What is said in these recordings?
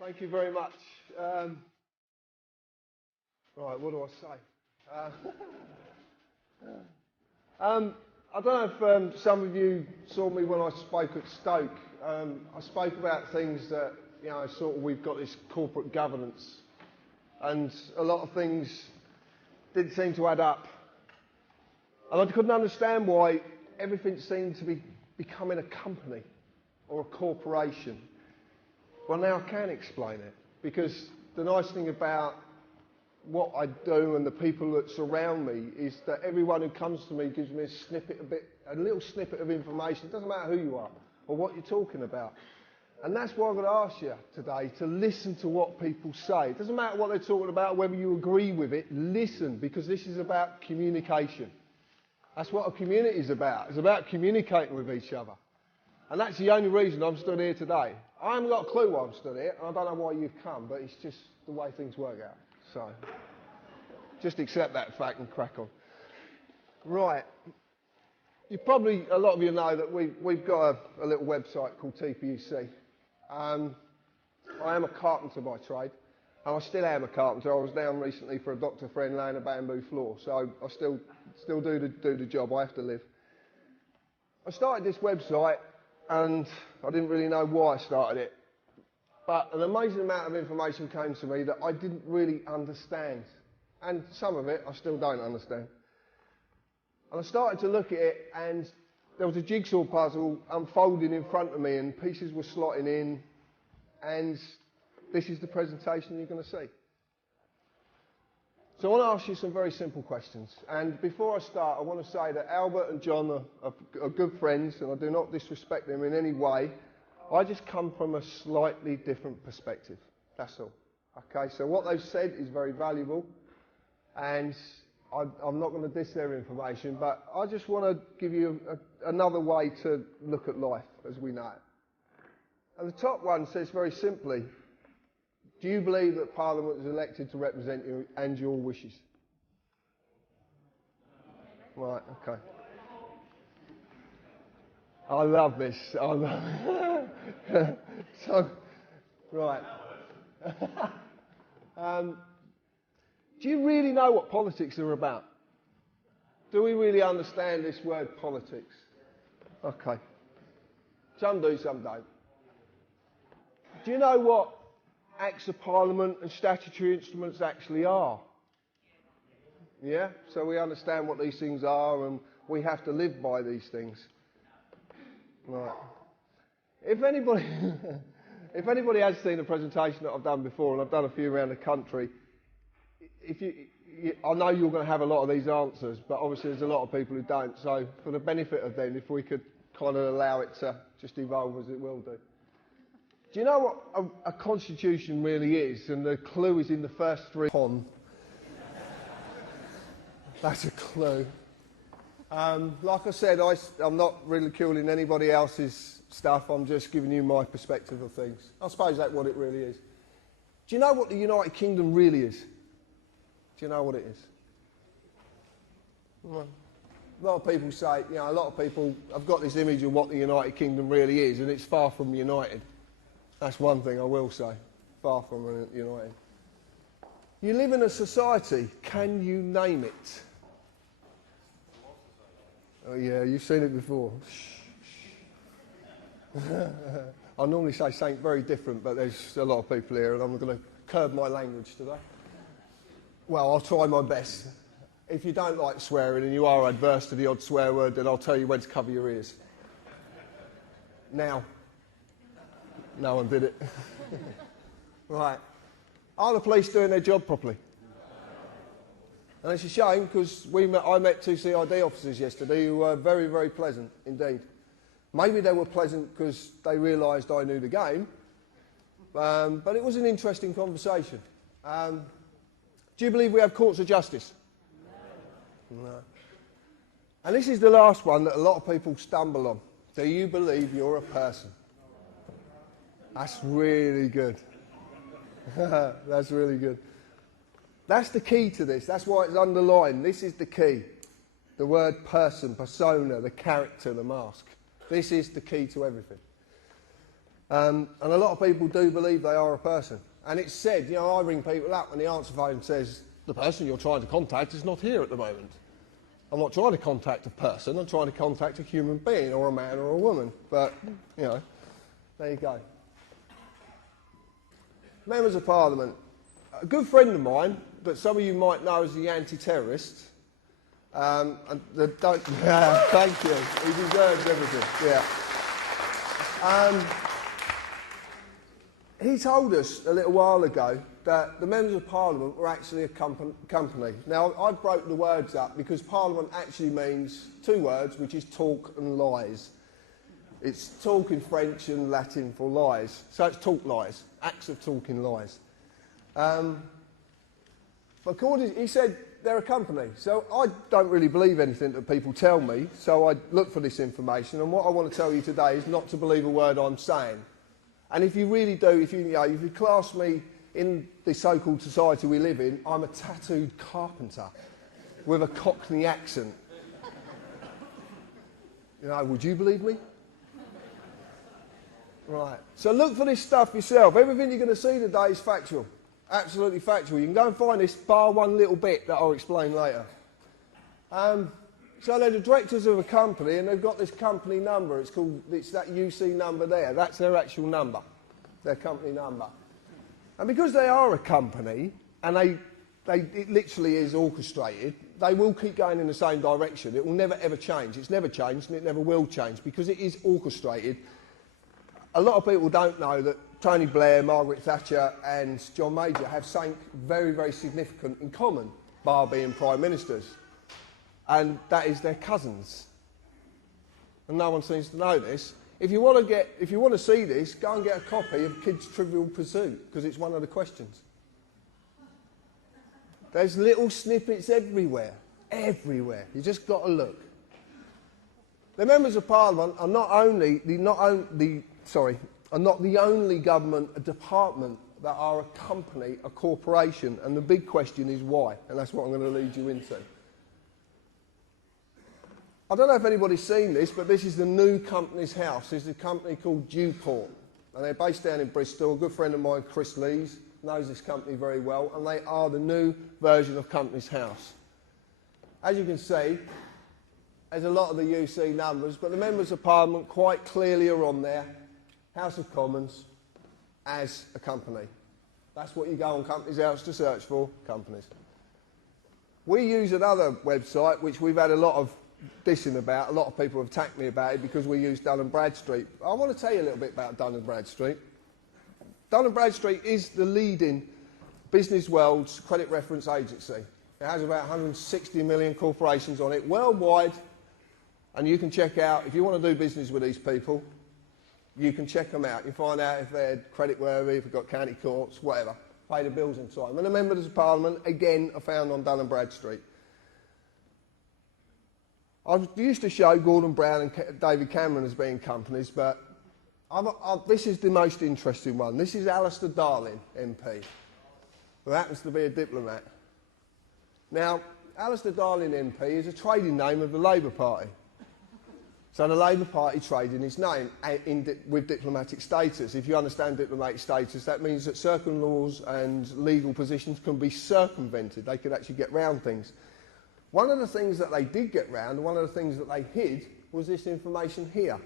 Thank you very much. Right, what do I say? I don't know if some of you saw me when I spoke at Stoke. I spoke about things that, sort of we've got this corporate governance, and a lot of things didn't seem to add up. And I couldn't understand why everything seemed to be becoming a company or a corporation. Well, now I can explain it, because the nice thing about what I do and the people that surround me is that everyone who comes to me gives me a little snippet of information. It doesn't matter who you are or what you're talking about. And that's why I'm going to ask you today to listen to what people say. It doesn't matter what they're talking about, whether you agree with it, listen, because this is about communication. That's what a community is about. It's about communicating with each other. And that's the only reason I'm stood here today. I haven't got a clue why I'm stood here, and I don't know why you've come, but it's just the way things work out. So, just accept that fact and crack on. Right. A lot of you know that we've got a little website called TPUC. I am a carpenter by trade, and I still am a carpenter. I was down recently for a doctor friend laying a bamboo floor, so I still do the job. I have to live. I started this website, and I didn't really know why I started it. But an amazing amount of information came to me that I didn't really understand. And some of it I still don't understand. And I started to look at it, and there was a jigsaw puzzle unfolding in front of me, and pieces were slotting in. And this is the presentation you're going to see. So I want to ask you some very simple questions. And before I start, I want to say that Albert and John are good friends, and I do not disrespect them in any way. I just come from a slightly different perspective. That's all. Okay, so what they've said is very valuable, and I'm not going to diss their information, but I just want to give you another way to look at life as we know it. And the top one says very simply, do you believe that Parliament is elected to represent you and your wishes? Right, okay. I love this. So, right. Do you really know what politics are about? Do we really understand this word politics? Okay. Some do, some don't. Do you know what Acts of Parliament and statutory instruments actually are? Yeah? So we understand what these things are, and we have to live by these things. Right. If anybody has seen a presentation that I've done before, and I've done a few around the country, I know you're going to have a lot of these answers, but obviously there's a lot of people who don't. So for the benefit of them, if we could kind of allow it to just evolve as it will do. Do you know what a constitution really is? And the clue is in the first three. That's a clue. Like I said, I'm not ridiculing anybody else's stuff. I'm just giving you my perspective of things. I suppose that's what it really is. Do you know what the United Kingdom really is? Do you know what it is? Well, a lot of people say, a lot of people have got this image of what the United Kingdom really is, and it's far from united. That's one thing I will say. Far from united. You live in a society. Can you name it? Oh yeah, you've seen it before. I normally say something very different, but there's a lot of people here, and I'm going to curb my language today. Well, I'll try my best. If you don't like swearing and you are adverse to the odd swear word, then I'll tell you when to cover your ears. Now. No one did it. Right. Are the police doing their job properly? And it's a shame because I met two CID officers yesterday who were very, very pleasant indeed. Maybe they were pleasant because they realised I knew the game, but it was an interesting conversation. Do you believe we have courts of justice? No. And this is the last one that a lot of people stumble on. Do you believe you're a person? That's really good. That's really good. That's the key to this. That's why it's underlined. This is the key. The word person, persona, the character, the mask. This is the key to everything. And a lot of people do believe they are a person. And it's said, you know, I ring people up and the answer phone says, the person you're trying to contact is not here at the moment. I'm not trying to contact a person, I'm trying to contact a human being or a man or a woman. But, you know, there you go. Members of Parliament. A good friend of mine that some of you might know as the anti-terrorist. Thank you. He deserves everything. Yeah. He told us a little while ago that the members of Parliament were actually a company. Now, I broke the words up because Parliament actually means two words, which is talk and lies. It's talk in French and Latin for lies. So it's talk lies, acts of talking lies. But he said they're a company. So I don't really believe anything that people tell me, so I look for this information. And what I want to tell you today is not to believe a word I'm saying. And if you really do, if you class me in the so-called society we live in, I'm a tattooed carpenter with a Cockney accent. You know, would you believe me? Right. So look for this stuff yourself. Everything you're going to see today is factual. Absolutely factual. You can go and find this, bar one little bit that I'll explain later. So they're the directors of a company and they've got this company number. It's that UC number there. That's their actual number, their company number. And because they are a company and it literally is orchestrated, they will keep going in the same direction. It will never ever change. It's never changed and it never will change because it is orchestrated. A lot of people don't know that Tony Blair, Margaret Thatcher and John Major have something very, very significant in common, bar being prime ministers. And that is their cousins. And no one seems to know this. If you want to see this, go and get a copy of Kids Trivial Pursuit, because it's one of the questions. There's little snippets everywhere. Everywhere. You just got to look. The members of Parliament are not the only government department that are a company, a corporation, and the big question is why, and that's what I'm going to lead you into. I don't know if anybody's seen this, but this is the new Companies House. This is a company called Dewport, and they're based down in Bristol. A good friend of mine, Chris Lees, knows this company very well, and they are the new version of Companies House. As you can see, there's a lot of the UC numbers, but the members of Parliament quite clearly are on there. House of Commons as a company. That's what you go on Companies House to search for, companies. We use another website which we've had a lot of dissing about. A lot of people have attacked me about it because we use Dun & Bradstreet. I want to tell you a little bit about Dun & Bradstreet. Dun & Bradstreet is the leading business world's credit reference agency. It has about 160 million corporations on it worldwide, and you can check out, if you want to do business with these people, you can check them out. You find out if they're creditworthy, if they've got county courts, whatever. Pay the bills in time. And the members of Parliament, again, are found on Dun & Bradstreet. I used to show Gordon Brown and David Cameron as being companies, but this is the most interesting one. This is Alistair Darling, MP, who happens to be a diplomat. Now, Alistair Darling MP is a trading name of the Labour Party. So the Labour Party trade in its name with diplomatic status. If you understand diplomatic status, that means that certain laws and legal positions can be circumvented. They can actually get round things. One of the things that they did get round, one of the things that they hid, was this information here.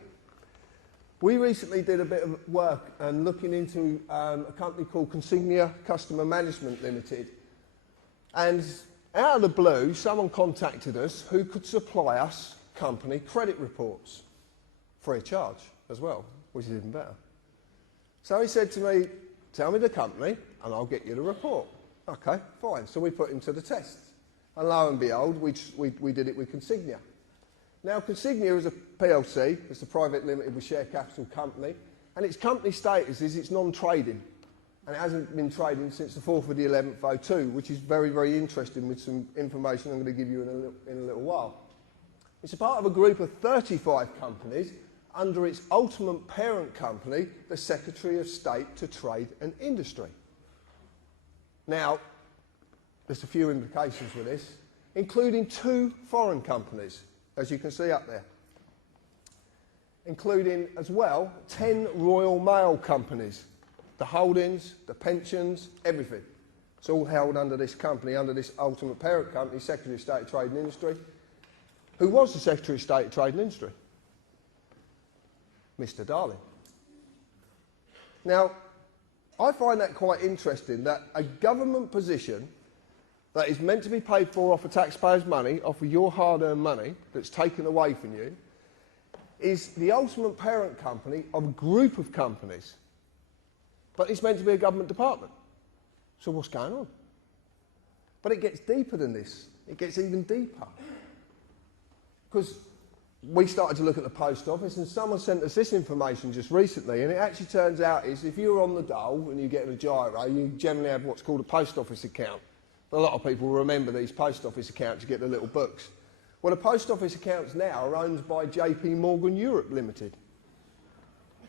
We recently did a bit of work and looking into a company called Consignia Customer Management Limited. And out of the blue, someone contacted us who could supply us company credit reports, free of charge as well, which is even better. So he said to me, tell me the company and I'll get you the report. Okay, fine. So we put him to the test. And lo and behold, we did it with Consignia. Now, Consignia is a PLC, it's a private limited with share capital company, and its company status is it's non-trading. And it hasn't been trading since the 4th of the 11th, 2002, which is very, very interesting with some information I'm going to give you in a little while. It's a part of a group of 35 companies under its ultimate parent company, the Secretary of State to Trade and Industry. Now, there's a few implications with this, including 2 foreign companies, as you can see up there, including as well 10 Royal Mail companies, the holdings, the pensions, everything. It's all held under this company, under this ultimate parent company, Secretary of State of Trade and Industry. Who was the Secretary of State of Trade and Industry? Mr. Darling. Now, I find that quite interesting, that a government position that is meant to be paid for off of taxpayers' money, off of your hard-earned money that's taken away from you, is the ultimate parent company of a group of companies. But it's meant to be a government department. So what's going on? But it gets deeper than this. It gets even deeper. Because we started to look at the post office, and someone sent us this information just recently, and it actually turns out is if you're on the dole and you get a gyro, you generally have what's called a post office account. A lot of people remember these post office accounts, you get the little books. Well, the post office accounts now are owned by JP Morgan Europe Limited.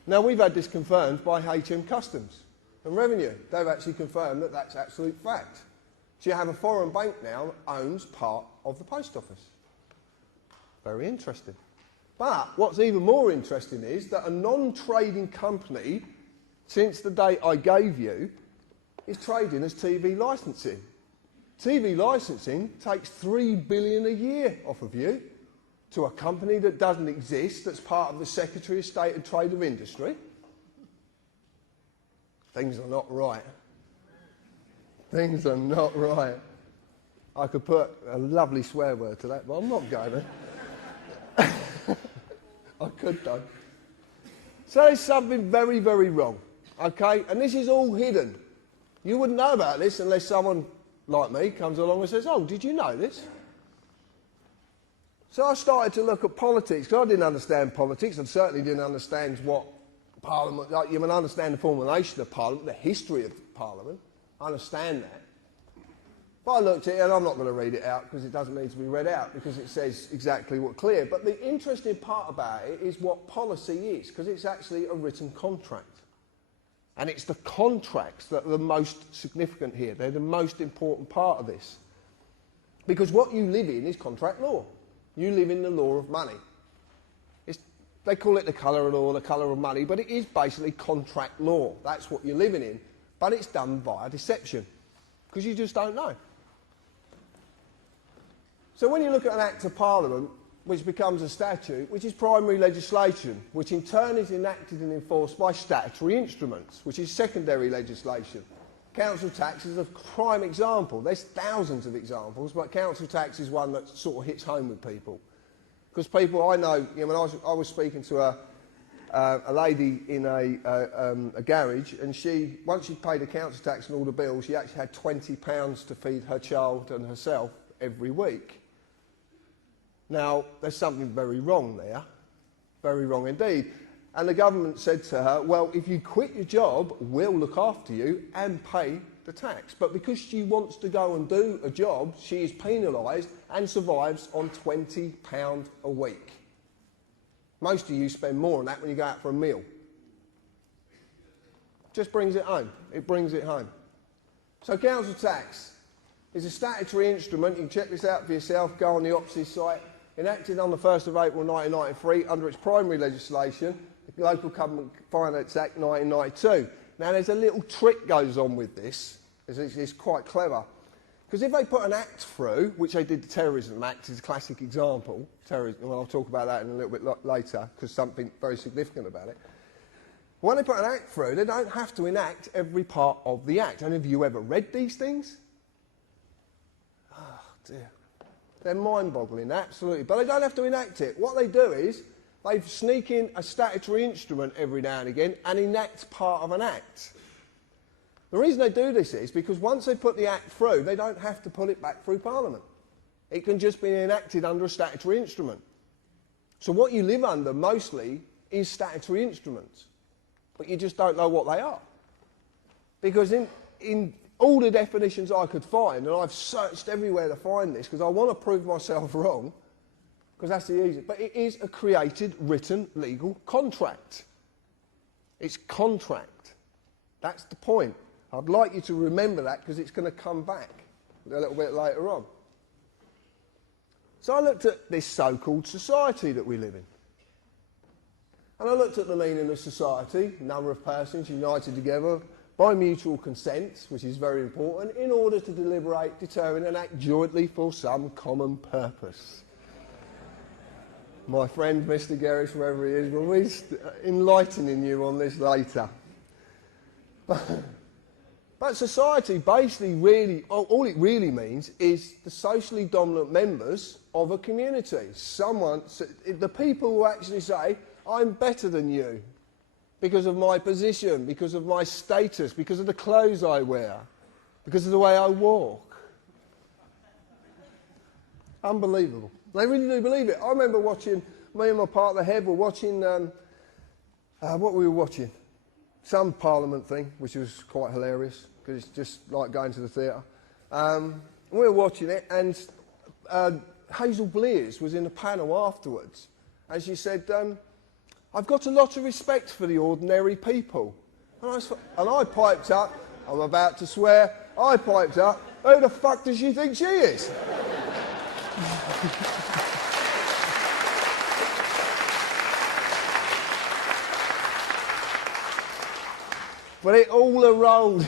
Now, we've had this confirmed by HM Customs and Revenue. They've actually confirmed that that's absolute fact. So you have a foreign bank now that owns part of the post office. Very interesting. But what's even more interesting is that a non-trading company, since the date I gave you, is trading as TV licensing. TV licensing takes $3 billion a year off of you to a company that doesn't exist, that's part of the Secretary of State and Trade of Industry. Things are not right. Things are not right. I could put a lovely swear word to that, but I'm not going to. I could though. So there's something very, very wrong, okay? And this is all hidden. You wouldn't know about this unless someone like me comes along and says, oh, did you know this? So I started to look at politics, because I didn't understand politics. I certainly didn't understand what Parliament, like you can understand the formulation of Parliament, the history of Parliament. I understand that. But I looked at it, and I'm not going to read it out because it doesn't need to be read out, because it says exactly what's clear. But the interesting part about it is what policy is, because it's actually a written contract. And it's the contracts that are the most significant here. They're the most important part of this. Because what you live in is contract law. You live in the law of money. They call it the colour of law, the colour of money, but it is basically contract law. That's what you're living in. But it's done via deception, because you just don't know. So when you look at an Act of Parliament, which becomes a statute, which is primary legislation, which in turn is enacted and enforced by statutory instruments, which is secondary legislation. Council tax is a prime example. There's thousands of examples, but council tax is one that sort of hits home with people. Because people I know, you know, when I was speaking to a lady in a garage, and once she'd paid the council tax and all the bills, she actually had £20 to feed her child and herself every week. Now, there's something very wrong there, very wrong indeed. And the government said to her, well, if you quit your job, we'll look after you and pay the tax. But because she wants to go and do a job, she is penalised and survives on £20 a week. Most of you spend more on that when you go out for a meal. Just brings it home. It brings it home. So council tax is a statutory instrument. You can check this out for yourself. Go on the OPSI site. Enacted on the 1st of April 1993 under its primary legislation, the Local Government Finance Act 1992. Now there's a little trick goes on with this. It's quite clever. Because if they put an act through, which they did the Terrorism Act, is a classic example, terrorism, well, I'll talk about that in a little bit later, because something very significant about it. When they put an act through, they don't have to enact every part of the act. And have you ever read these things? Oh, dear. They're mind-boggling, absolutely. But they don't have to enact it. What they do is they sneak in a statutory instrument every now and again and enact part of an act. The reason they do this is because once they put the act through, they don't have to put it back through Parliament. It can just be enacted under a statutory instrument. So what you live under mostly is statutory instruments, but you just don't know what they are. Because in all the definitions I could find, and I've searched everywhere to find this because I want to prove myself wrong, because that's the easiest, but it is a created, written, legal contract. It's contract. That's the point. I'd like you to remember that because it's going to come back a little bit later on. So I looked at this so-called society that we live in. And I looked at the meaning of society, number of persons united together by mutual consent, which is very important, in order to deliberate, determine and act jointly for some common purpose. My friend Mr. Gerrish, wherever he is, will be enlightening you on this later. But society basically really, all it really means is the socially dominant members of a community. The people who actually say, I'm better than you because of my position, because of my status, because of the clothes I wear, because of the way I walk. Unbelievable. They really do believe it. I remember watching, me and my partner Hev were watching, what were we watching? Some Parliament thing, which was quite hilarious, because it's just like going to the theatre. We were watching it, and Hazel Blears was in the panel afterwards, and she said, I've got a lot of respect for the ordinary people. And I piped up, I'm about to swear, I piped up, who the fuck does she think she is? But it all evolves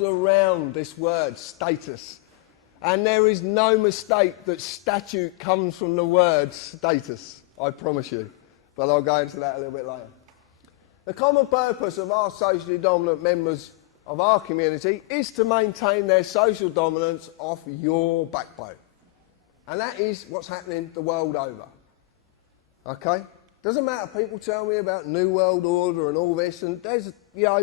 around this word, status. And there is no mistake that statute comes from the word status, I promise you. But I'll go into that a little bit later. The common purpose of our socially dominant members of our community is to maintain their social dominance off your backbone. And that is what's happening the world over. Okay? Doesn't matter, people tell me about New World Order and all this, and there's, yeah,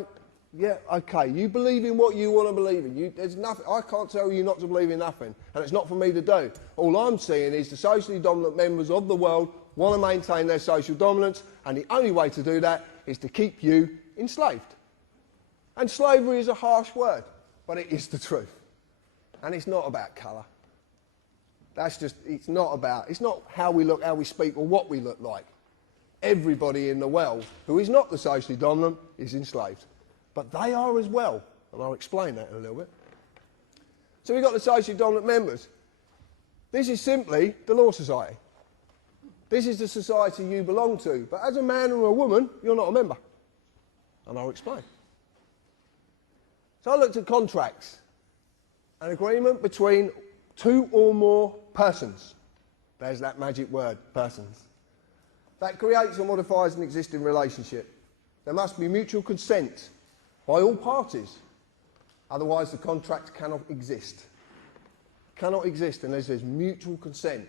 okay, you believe in what you want to believe in. There's nothing, I can't tell you not to believe in nothing, and it's not for me to do. All I'm saying is the socially dominant members of the world want to maintain their social dominance, and the only way to do that is to keep you enslaved. And slavery is a harsh word, but it is the truth. And it's not about colour. It's not how we look, how we speak, or what we look like. Everybody in the world who is not the socially dominant is enslaved. But they are as well, and I'll explain that in a little bit. So we've got the socially dominant members. This is simply the Law Society. This is the society you belong to, but as a man or a woman, you're not a member. And I'll explain. So I looked at contracts. An agreement between two or more persons. There's that magic word, persons. That creates or modifies an existing relationship. There must be mutual consent by all parties. Otherwise the contract cannot exist. Cannot exist unless there's mutual consent.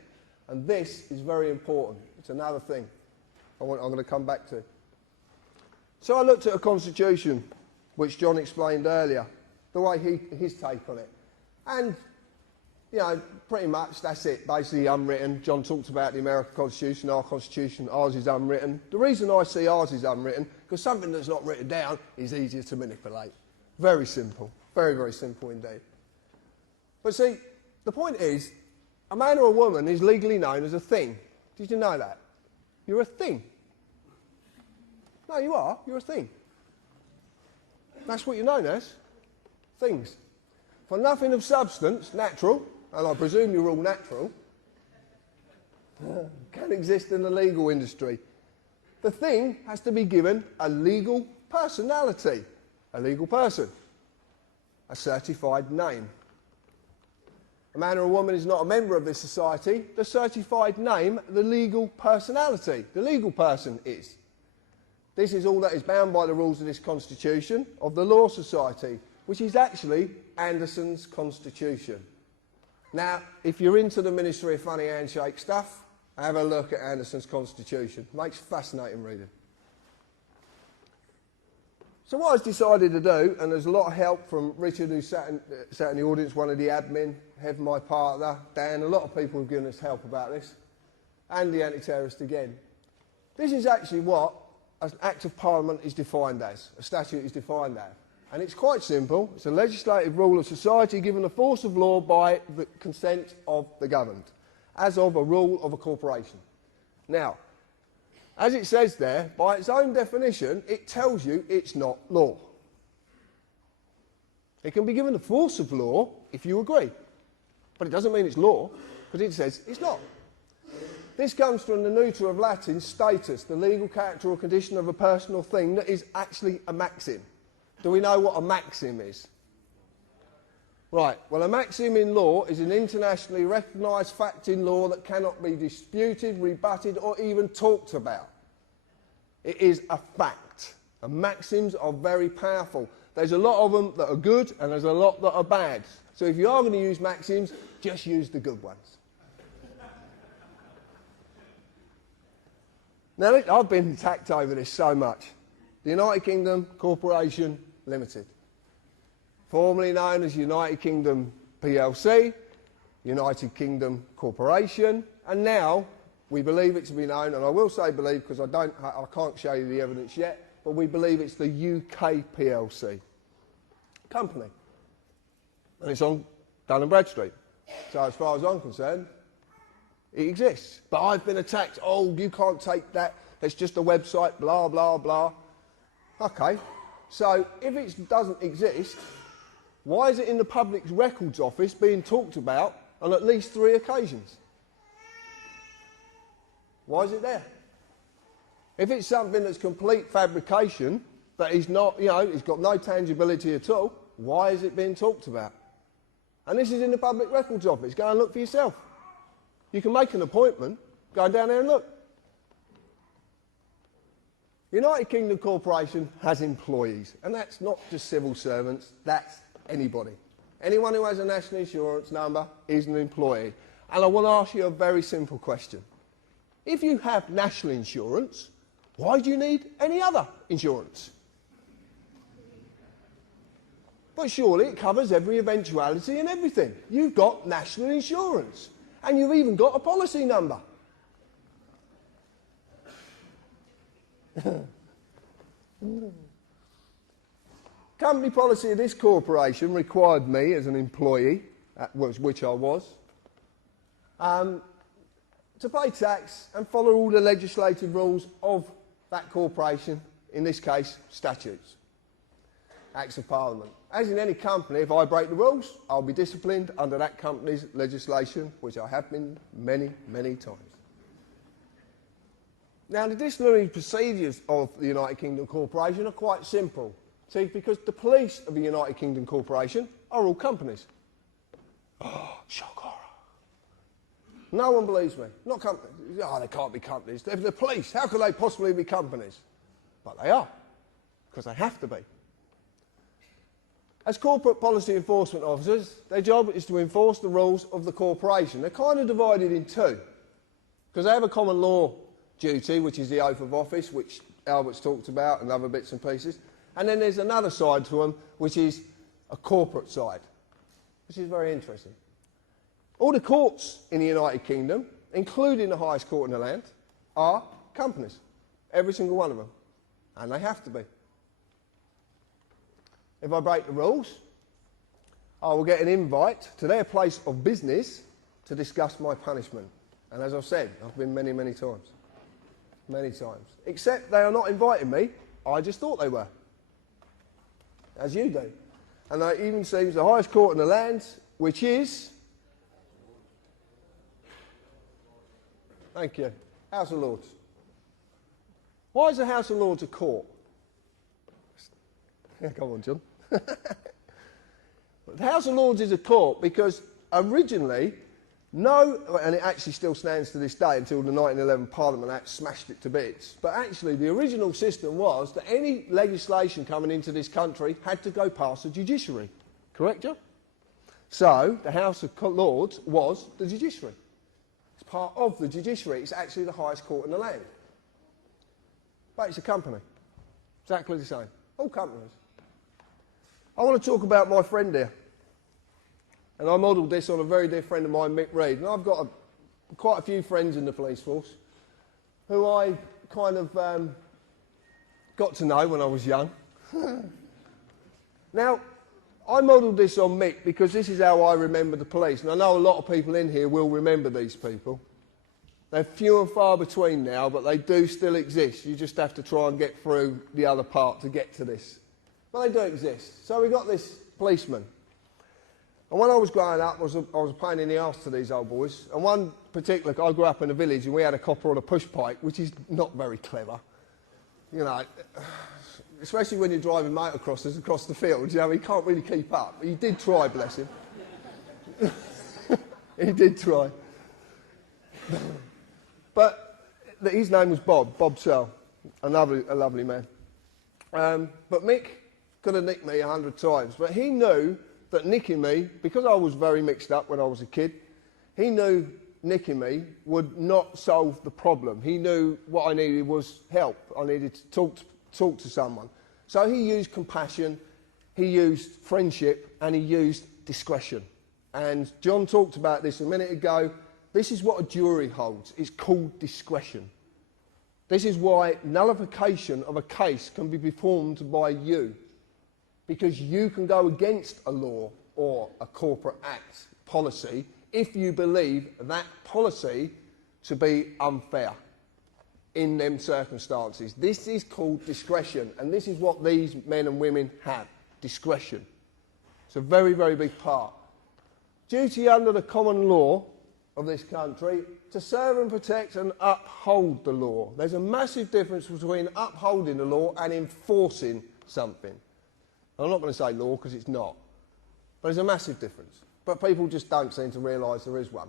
And this is very important. It's another thing I'm going to come back to. So I looked at a constitution, which John explained earlier, the way his take on it. And, you know, pretty much that's it, basically unwritten. John talked about the American Constitution, ours is unwritten. The reason I see ours is unwritten, because something that's not written down is easier to manipulate. Very simple. Very, very simple indeed. But see, the point is, a man or a woman is legally known as a thing. Did you know that? You're a thing. No, you are. You're a thing. That's what you're known as. Things. For nothing of substance, natural, and I presume you're all natural, can exist in the legal industry. The thing has to be given a legal personality. A legal person. A certified name. A man or a woman is not a member of this society. The certified name, the legal personality. The legal person is. This is all that is bound by the rules of this constitution of the Law Society, which is actually Anderson's constitution. Now, if you're into the Ministry of Funny Handshake stuff, have a look at Anderson's constitution. Makes fascinating reading. So what I was decided to do, and there's a lot of help from Richard, who sat in the audience, one of the admin, Heaven, my partner, Dan, a lot of people have given us help about this, and the anti-terrorist again. This is actually what an Act of Parliament is defined as, a statute is defined as. And it's quite simple. It's a legislative rule of society given the force of law by the consent of the governed, as of a rule of a corporation. Now, as it says there, by its own definition, it tells you it's not law. It can be given the force of law if you agree, but it doesn't mean it's law, because it says it's not. This comes from the neuter of Latin, status, the legal character or condition of a person or thing that is actually a maxim. Do we know what a maxim is? Right, well, a maxim in law is an internationally recognised fact in law that cannot be disputed, rebutted or even talked about. It is a fact. And maxims are very powerful. There's a lot of them that are good and there's a lot that are bad. So if you are going to use maxims, just use the good ones. Now, I've been attacked over this so much. The United Kingdom Corporation Limited, formerly known as United Kingdom PLC, United Kingdom Corporation, and now we believe it to be known, and I will say believe because I can't show you the evidence yet, but we believe it's the UK PLC company, and it's on Dun & Bradstreet. So as far as I'm concerned, it exists. But I've been attacked, oh, you can't take that, it's just a website, blah, blah, blah. Okay, so if it doesn't exist, why is it in the Public Records Office being talked about on at least 3 occasions? Why is it there? If it's something that's complete fabrication, that is not, you know, it's got no tangibility at all, why is it being talked about? And this is in the Public Records Office. Go and look for yourself. You can make an appointment, go down there and look. United Kingdom Corporation has employees, and that's not just civil servants, that's anybody. Anyone who has a national insurance number is an employee. And I want to ask you a very simple question. If you have national insurance, why do you need any other insurance? But surely it covers every eventuality and everything. You've got national insurance. And you've even got a policy number. Company policy of this corporation required me as an employee, which I was, to pay tax and follow all the legislative rules of that corporation, in this case, statutes, Acts of Parliament. As in any company, if I break the rules, I'll be disciplined under that company's legislation, which I have been many, many times. Now, the disciplinary procedures of the United Kingdom Corporation are quite simple. See, because the police of the United Kingdom Corporation are all companies. Oh, shock horror. No one believes me. Not companies. Oh, they can't be companies. They're the police. How could they possibly be companies? But they are, because they have to be. As corporate policy enforcement officers, their job is to enforce the rules of the corporation. They're kind of divided in two, because they have a common law duty, which is the oath of office, which Albert's talked about, and other bits and pieces. And then there's another side to them, which is a corporate side, which is very interesting. All the courts in the United Kingdom, including the highest court in the land, are companies. Every single one of them. And they have to be. If I break the rules, I will get an invite to their place of business to discuss my punishment. And as I've said, I've been many, many times. Many times. Except they are not inviting me. I just thought they were. As you do. And it even seems the highest court in the land, which is... Thank you. House of Lords. Why is the House of Lords a court? Come on, John. The House of Lords is a court because originally, and it actually still stands to this day until the 1911 Parliament Act smashed it to bits, but actually the original system was that any legislation coming into this country had to go past the judiciary. Correct, John? So, the House of Lords was the judiciary. It's part of the judiciary. It's actually the highest court in the land. But it's a company. Exactly the same. All companies. I want to talk about my friend here. And I modelled this on a very dear friend of mine, Mick Reed. And I've got quite a few friends in the police force who I kind of got to know when I was young. Now, I modelled this on Mick because this is how I remember the police. And I know a lot of people in here will remember these people. They're few and far between now, but they do still exist. You just have to try and get through the other part to get to this. But they do exist. So we got this policeman. And when I was growing up, I was a pain in the arse to these old boys. And one particular, I grew up in a village and we had a copper on a push bike, which is not very clever. You know, especially when you're driving motocrossers across the field, you know, he can't really keep up. He did try, bless him. He did try. But his name was Bob Searle, a lovely man. But Mick could have nicked me 100 times, but he knew that nicking me, because I was very mixed up when I was a kid, he knew nicking me would not solve the problem. He knew what I needed was help. I needed to talk to someone. So he used compassion, he used friendship, and he used discretion. And John talked about this a minute ago. This is what a jury holds. It's called discretion. This is why nullification of a case can be performed by you, because you can go against a law or a corporate act policy if you believe that policy to be unfair in them circumstances. This is called discretion, and this is what these men and women have, discretion. It's a very, very big part. Duty under the common law of this country to serve and protect and uphold the law. There's a massive difference between upholding the law and enforcing something. I'm not going to say law because it's not, but there's a massive difference. But people just don't seem to realise there is one.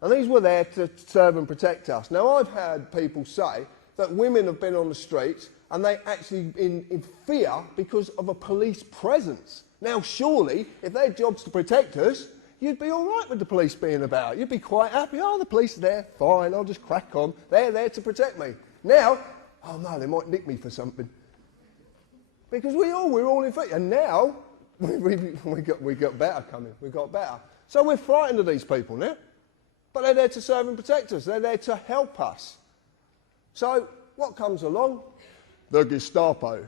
And these were there to serve and protect us. Now, I've heard people say that women have been on the streets and they actually in fear because of a police presence. Now, surely, if their job's to protect us, you'd be all right with the police being about. You'd be quite happy. Oh, the police are there. Fine, I'll just crack on. They're there to protect me. Now, oh no, they might nick me for something. Because we're all in fear. And now, we got better coming. We got better. So we're frightened of these people now. But they're there to serve and protect us. They're there to help us. So what comes along? The Gestapo.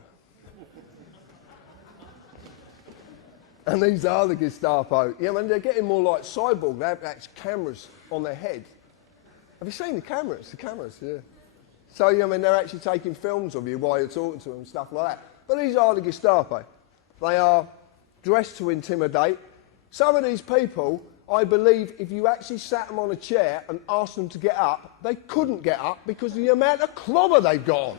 And these are the Gestapo. Yeah, man, they're getting more like cyborg. They have cameras on their head. Have you seen the cameras? The cameras, yeah. So, yeah, I mean, they're actually taking films of you while you're talking to them and stuff like that. But these are the Gestapo. They are dressed to intimidate. Some of these people, I believe, if you actually sat them on a chair and asked them to get up, they couldn't get up because of the amount of clobber they've got on.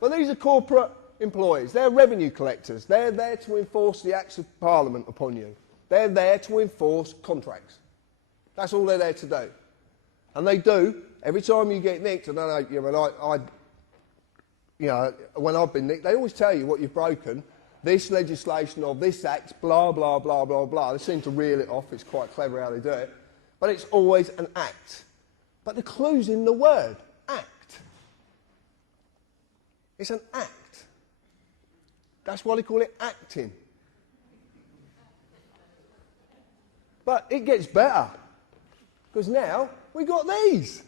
But these are corporate employees. They're revenue collectors. They're there to enforce the acts of Parliament upon you. They're there to enforce contracts. That's all they're there to do. And they do. Every time you get nicked, I don't know, you know, when I've been nicked, they always tell you what you've broken. This legislation or this act, blah, blah, blah, blah, blah. They seem to reel it off. It's quite clever how they do it. But it's always an act. But the clue's in the word, act. It's an act. That's why they call it acting. But it gets better. Because now we got these.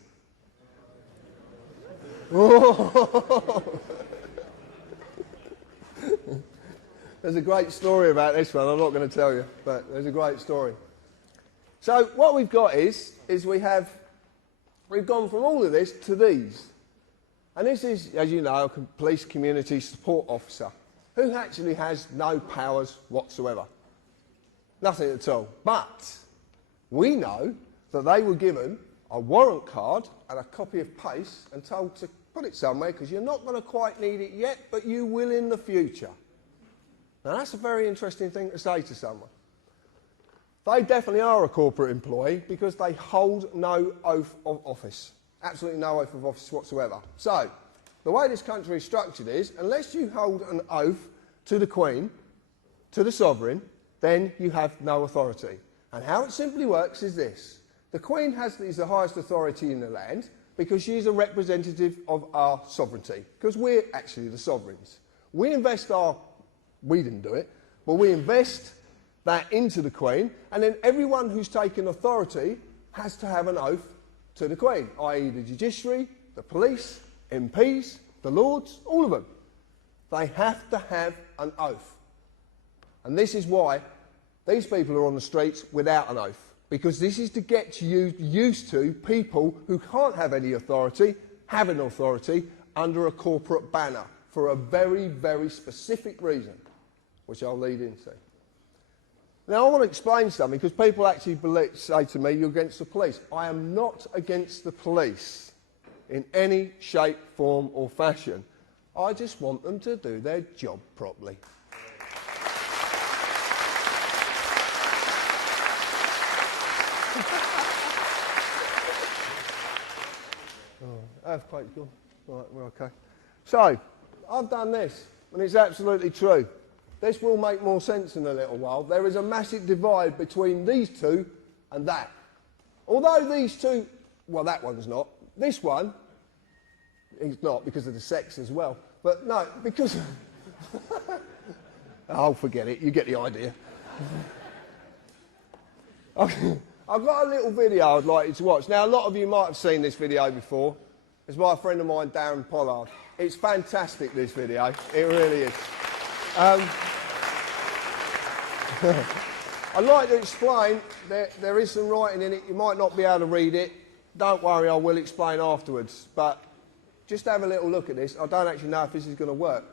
There's a great story about this one. I'm not going to tell you, but there's a great story. So what we've got is we've gone from all of this to these. And this is, as you know, a police community support officer who actually has no powers whatsoever. Nothing at all. But we know that they were given a warrant card and a copy of PACE and told to put it somewhere because you're not going to quite need it yet, but you will in the future. Now that's a very interesting thing to say to someone. They definitely are a corporate employee because they hold no oath of office. Absolutely no oath of office whatsoever. So, the way this country is structured is, unless you hold an oath to the Queen, to the Sovereign, then you have no authority. And how it simply works is this. The Queen is the highest authority in the land. because she's a representative of our sovereignty, because we're actually the sovereigns. We didn't do it, but we invest that into the Queen, and then everyone who's taken authority has to have an oath to the Queen, i.e. the judiciary, the police, MPs, the Lords, all of them. They have to have an oath. And this is why these people are on the streets without an oath, because this is to get you used to people who can't have any authority, having authority under a corporate banner for a very, very specific reason, which I'll lead into. Now, I want to explain something, because people actually say to me, you're against the police. I am not against the police in any shape, form or fashion. I just want them to do their job properly. Earthquake's gone. Right, we're okay. So, I've done this, and it's absolutely true. This will make more sense in a little while. There is a massive divide between these two and that. Although these two, well, that one's not. This one, it's not because of the sex as well. But no, because... Oh, forget it. You get the idea. I've got a little video I'd like you to watch. Now, a lot of you might have seen this video before. It's by a friend of mine, Darren Pollard. It's fantastic, this video. It really is. I'd like to explain, there is some writing in it. You might not be able to read it. Don't worry, I will explain afterwards. But just have a little look at this. I don't actually know if this is going to work.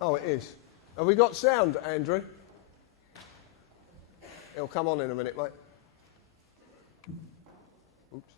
Oh, it is. Have we got sound, Andrew? It'll come on in a minute, mate. Oops.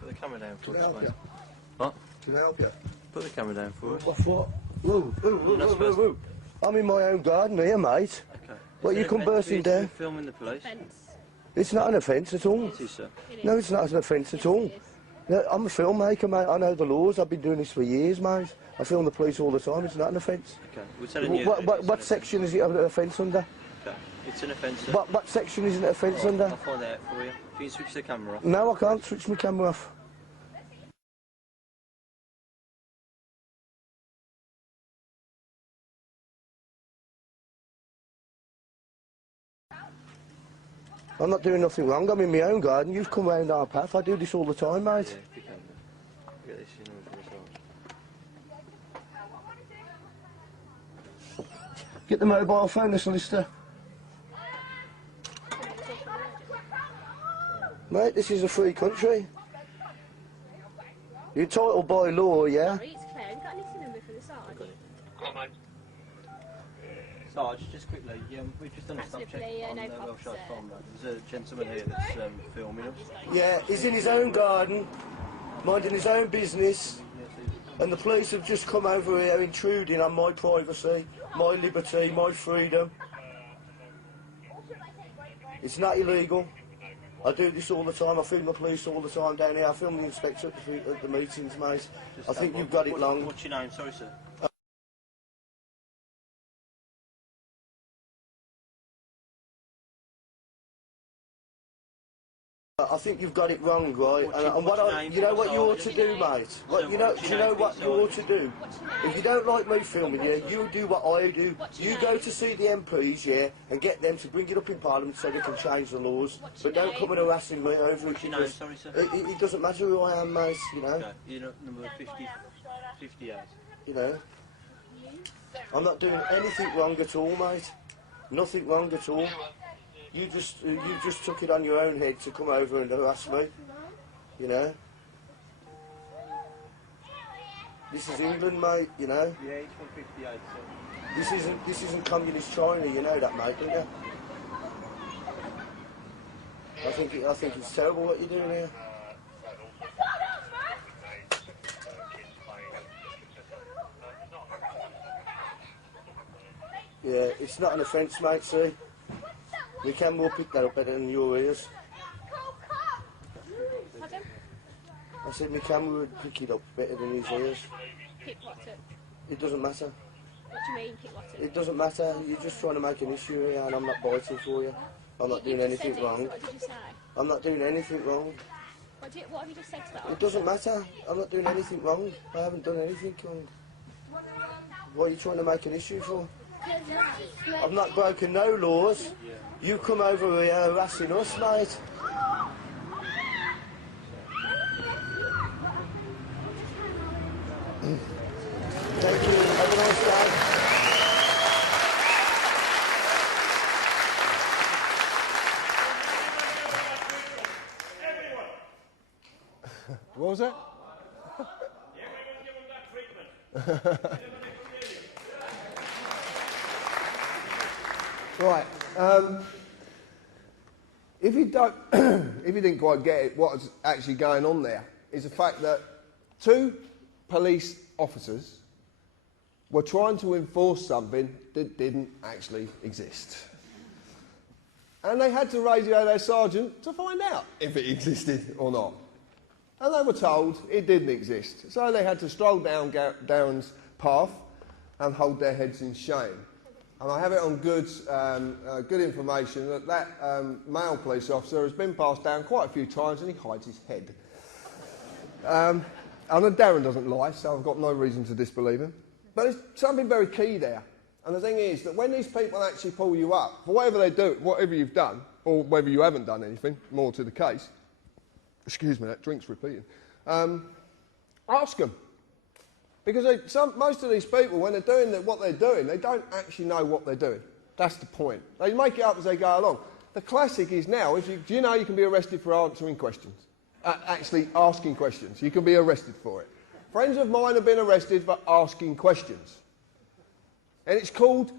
Put the camera down for us, mate. What? Can I help you? Put the camera down for us. What? Whoa. I'm in my own garden here, mate. Okay. What, you come bursting down? Filming the police? It's not an offence at all. It is, sir. No, it's not an offence at all. No, I'm a filmmaker, mate. I know the laws. I've been doing this for years, mate. I film the police all the time. It's not an offence. Okay. We're telling you. What section is it an offence under? Okay. It's an offence, sir. What section is it an offence under? I'll find out for you. If you can switch the camera off. No, I can't switch my camera off. I'm not doing nothing wrong. I'm in my own garden. You've come round our path. I do this all the time, mate. Yeah, if you can. Get this in for yourself. Get the mobile phone, the solicitor. Mate, this is a free country. You're entitled by law, yeah? Sorry, it's Claire. You've got a listening number for the Sarge. Sarge, just quickly, we've just done a stop check Absolutely, on no the problems, Welsh sir. Farm Road. There's a gentleman here that's filming us. Yeah, he's in his own garden, minding his own business, and the police have just come over here intruding on my privacy, my liberty, my freedom. It's not illegal. I do this all the time. I film the police all the time down here. I film the inspector at the meetings, mate. I think you've got it long. What's your name? Sorry, sir. I think you've got it wrong, right? And what you know what you ought to do, mate? Do you know what you ought to do? If you don't like me filming you, you do what I do. You go to see the MPs, yeah, and get them to bring it up in Parliament so they can change the laws. But don't come and harassing me over it. What's your name? Sorry, sir. It doesn't matter who I am, mate, you know. Okay. You're number 58. You know. I'm not doing anything wrong at all, mate. Nothing wrong at all. You just took it on your own head to come over and harass me, you know. This is England, mate, you know. Yeah, it's from 58, sir. This isn't communist China, you know that, mate, don't you? I think it's terrible what you're doing here. Yeah, it's not an offence, mate, see? We can more pick that up better than your ears. Pardon? I said my camera would pick it up better than his ears. Pick what up? It doesn't matter. What do you mean, pick what up? It doesn't matter. You're just trying to make an issue here and I'm not biting for you. I'm not doing anything wrong. What did you say? I'm not doing anything wrong. What have you just said to that? It doesn't matter. I'm not doing anything wrong. I haven't done anything wrong. What are you trying to make an issue for? I've not broken no laws. You come over here harassing us, mate. Thank you. Have a nice day. What was that? Right. If you don't, if you didn't quite get it, what's actually going on there is the fact that 2 police officers were trying to enforce something that didn't actually exist. And they had to radio their sergeant to find out if it existed or not. And they were told it didn't exist. So they had to stroll down Darren's path and hold their heads in shame. And I have it on good information that male police officer has been passed down quite a few times and he hides his head. I know Darren doesn't lie, so I've got no reason to disbelieve him. But there's something very key there. And the thing is that when these people actually pull you up, for whatever they do, whatever you've done, or whether you haven't done anything, more to the case, excuse me, that drink's repeating, ask them. Because most of these people, when they're doing what they're doing, they don't actually know what they're doing. That's the point. They make it up as they go along. The classic is now, do you know you can be arrested for answering questions? Actually asking questions. You can be arrested for it. Friends of mine have been arrested for asking questions. And it's called,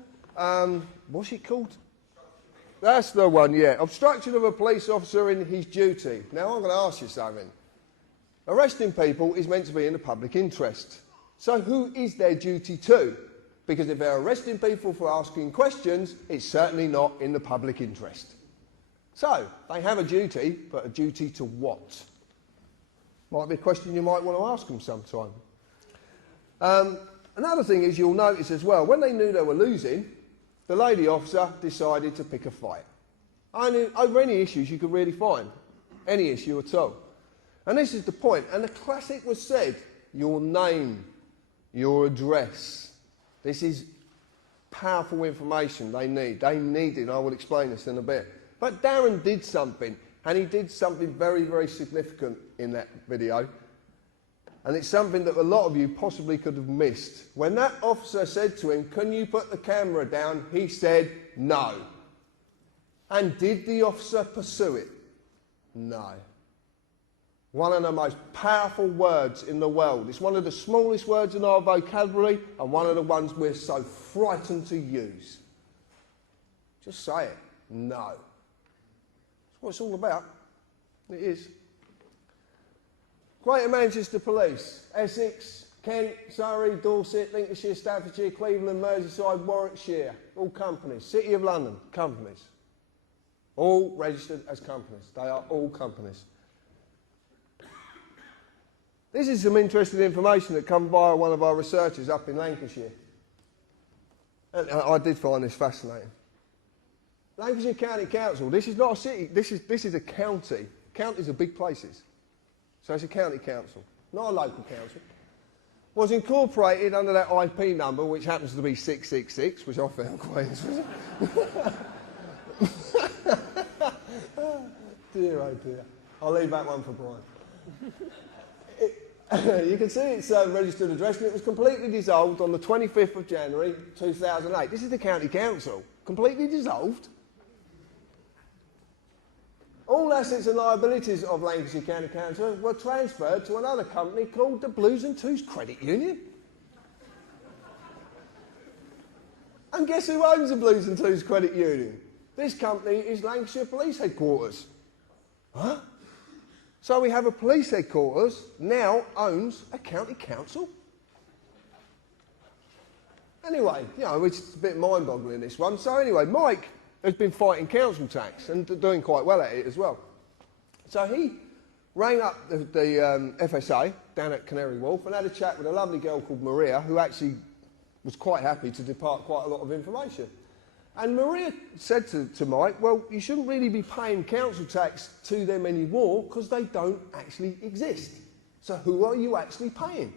what's it called? That's the one, yeah. Obstruction of a police officer in his duty. Now, I'm going to ask you something. Arresting people is meant to be in the public interest. So who is their duty to? Because if they're arresting people for asking questions, it's certainly not in the public interest. So, they have a duty, but a duty to what? Might be a question you might want to ask them sometime. Another thing is you'll notice as well, when they knew they were losing, the lady officer decided to pick a fight. Over any issues you could really find. Any issue at all. And this is the point. And the classic was said, your name, your address. This is powerful information they need. They need it. I will explain this in a bit. But Darren did something. And he did something very, very significant in that video. And it's something that a lot of you possibly could have missed. When that officer said to him, "Can you put the camera down?" he said, "No." And did the officer pursue it? No. One of the most powerful words in the world. It's one of the smallest words in our vocabulary and one of the ones we're so frightened to use. Just say it. No. That's what it's all about. It is. Greater Manchester Police, Essex, Kent, Surrey, Dorset, Lincolnshire, Staffordshire, Cleveland, Merseyside, Warwickshire, all companies. City of London, companies. All registered as companies. They are all companies. This is some interesting information that come via one of our researchers up in Lancashire. And I did find this fascinating. Lancashire County Council, this is not a city, this is a county. Counties are big places. So it's a county council, not a local council. Was incorporated under that IP number, which happens to be 666, which I found quite interesting. Dear, oh dear. I'll leave that one for Brian. You can see it's a registered address, and it was completely dissolved on the 25th of January 2008. This is the county council, completely dissolved. All assets and liabilities of Lancashire County Council were transferred to another company called the Blues and Twos Credit Union. And guess who owns the Blues and Twos Credit Union? This company is Lancashire Police Headquarters. Huh? So we have a police headquarters now owns a county council? Anyway, you know, it's a bit mind-boggling, this one. So anyway, Mike has been fighting council tax and doing quite well at it as well. So he rang up the FSA down at Canary Wharf and had a chat with a lovely girl called Maria, who actually was quite happy to depart quite a lot of information. And Maria said to Mike, well, you shouldn't really be paying council tax to them anymore because they don't actually exist. So who are you actually paying?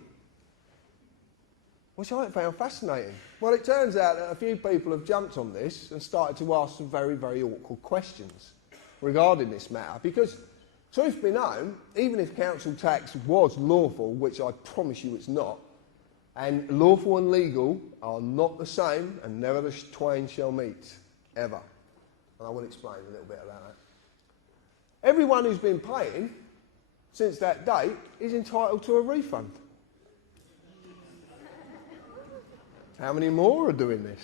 Which I found fascinating. Well, it turns out that a few people have jumped on this and started to ask some very, very awkward questions regarding this matter. Because, truth be known, even if council tax was lawful, which I promise you it's not, and lawful and legal are not the same, and never the twain shall meet, ever. And I will explain a little bit about that. Everyone who's been paying since that date is entitled to a refund. How many more are doing this?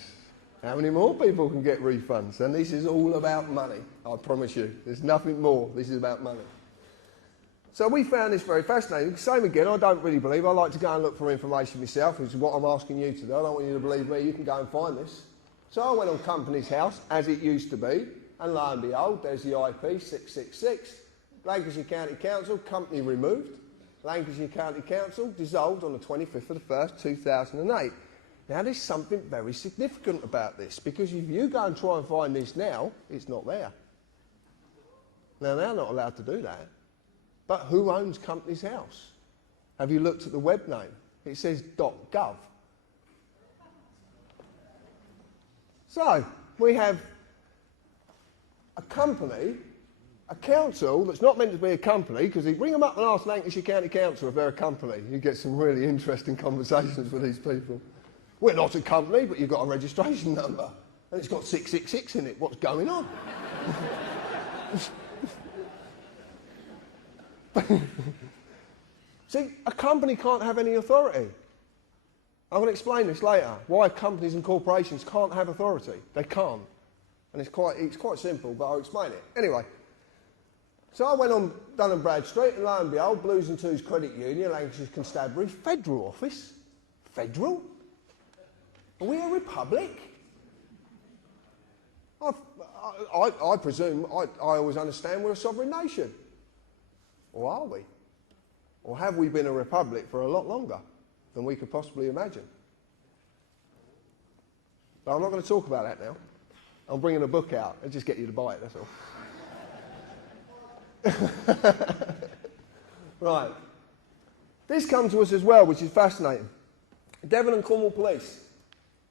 How many more people can get refunds? And this is all about money, I promise you. There's nothing more. This is about money. So we found this very fascinating. Same again, I don't really believe. I like to go and look for information myself, which is what I'm asking you to do. I don't want you to believe me. You can go and find this. So I went on Companies House, as it used to be, and lo and behold, there's the IP 666. Lancashire County Council, company removed. Lancashire County Council dissolved on the 25th of the 1st, 2008. Now, there's something very significant about this, because if you go and try and find this now, it's not there. Now, they're not allowed to do that. But who owns Companies House? Have you looked at the web name? It says .gov. So, we have a company, a council that's not meant to be a company, because you bring them up and ask Lancashire County Council if they're a company. You get some really interesting conversations with these people. We're not a company, but you've got a registration number. And it's got 666 in it. What's going on? See, a company can't have any authority. I'm going to explain this later, why companies and corporations can't have authority. They can't. And it's quite simple, but I'll explain it. Anyway, so I went on Dun & Bradstreet, and lo and behold, Blues and Twos Credit Union, Lancashire Constabulary, Federal Office. Federal? Are we a republic? I presume, I always understand we're a sovereign nation. Or are we? Or have we been a republic for a lot longer than we could possibly imagine? But I'm not going to talk about that now. I'm bringing a book out. I'll just get you to buy it, that's all. Right. This comes to us as well, which is fascinating. Devon and Cornwall Police.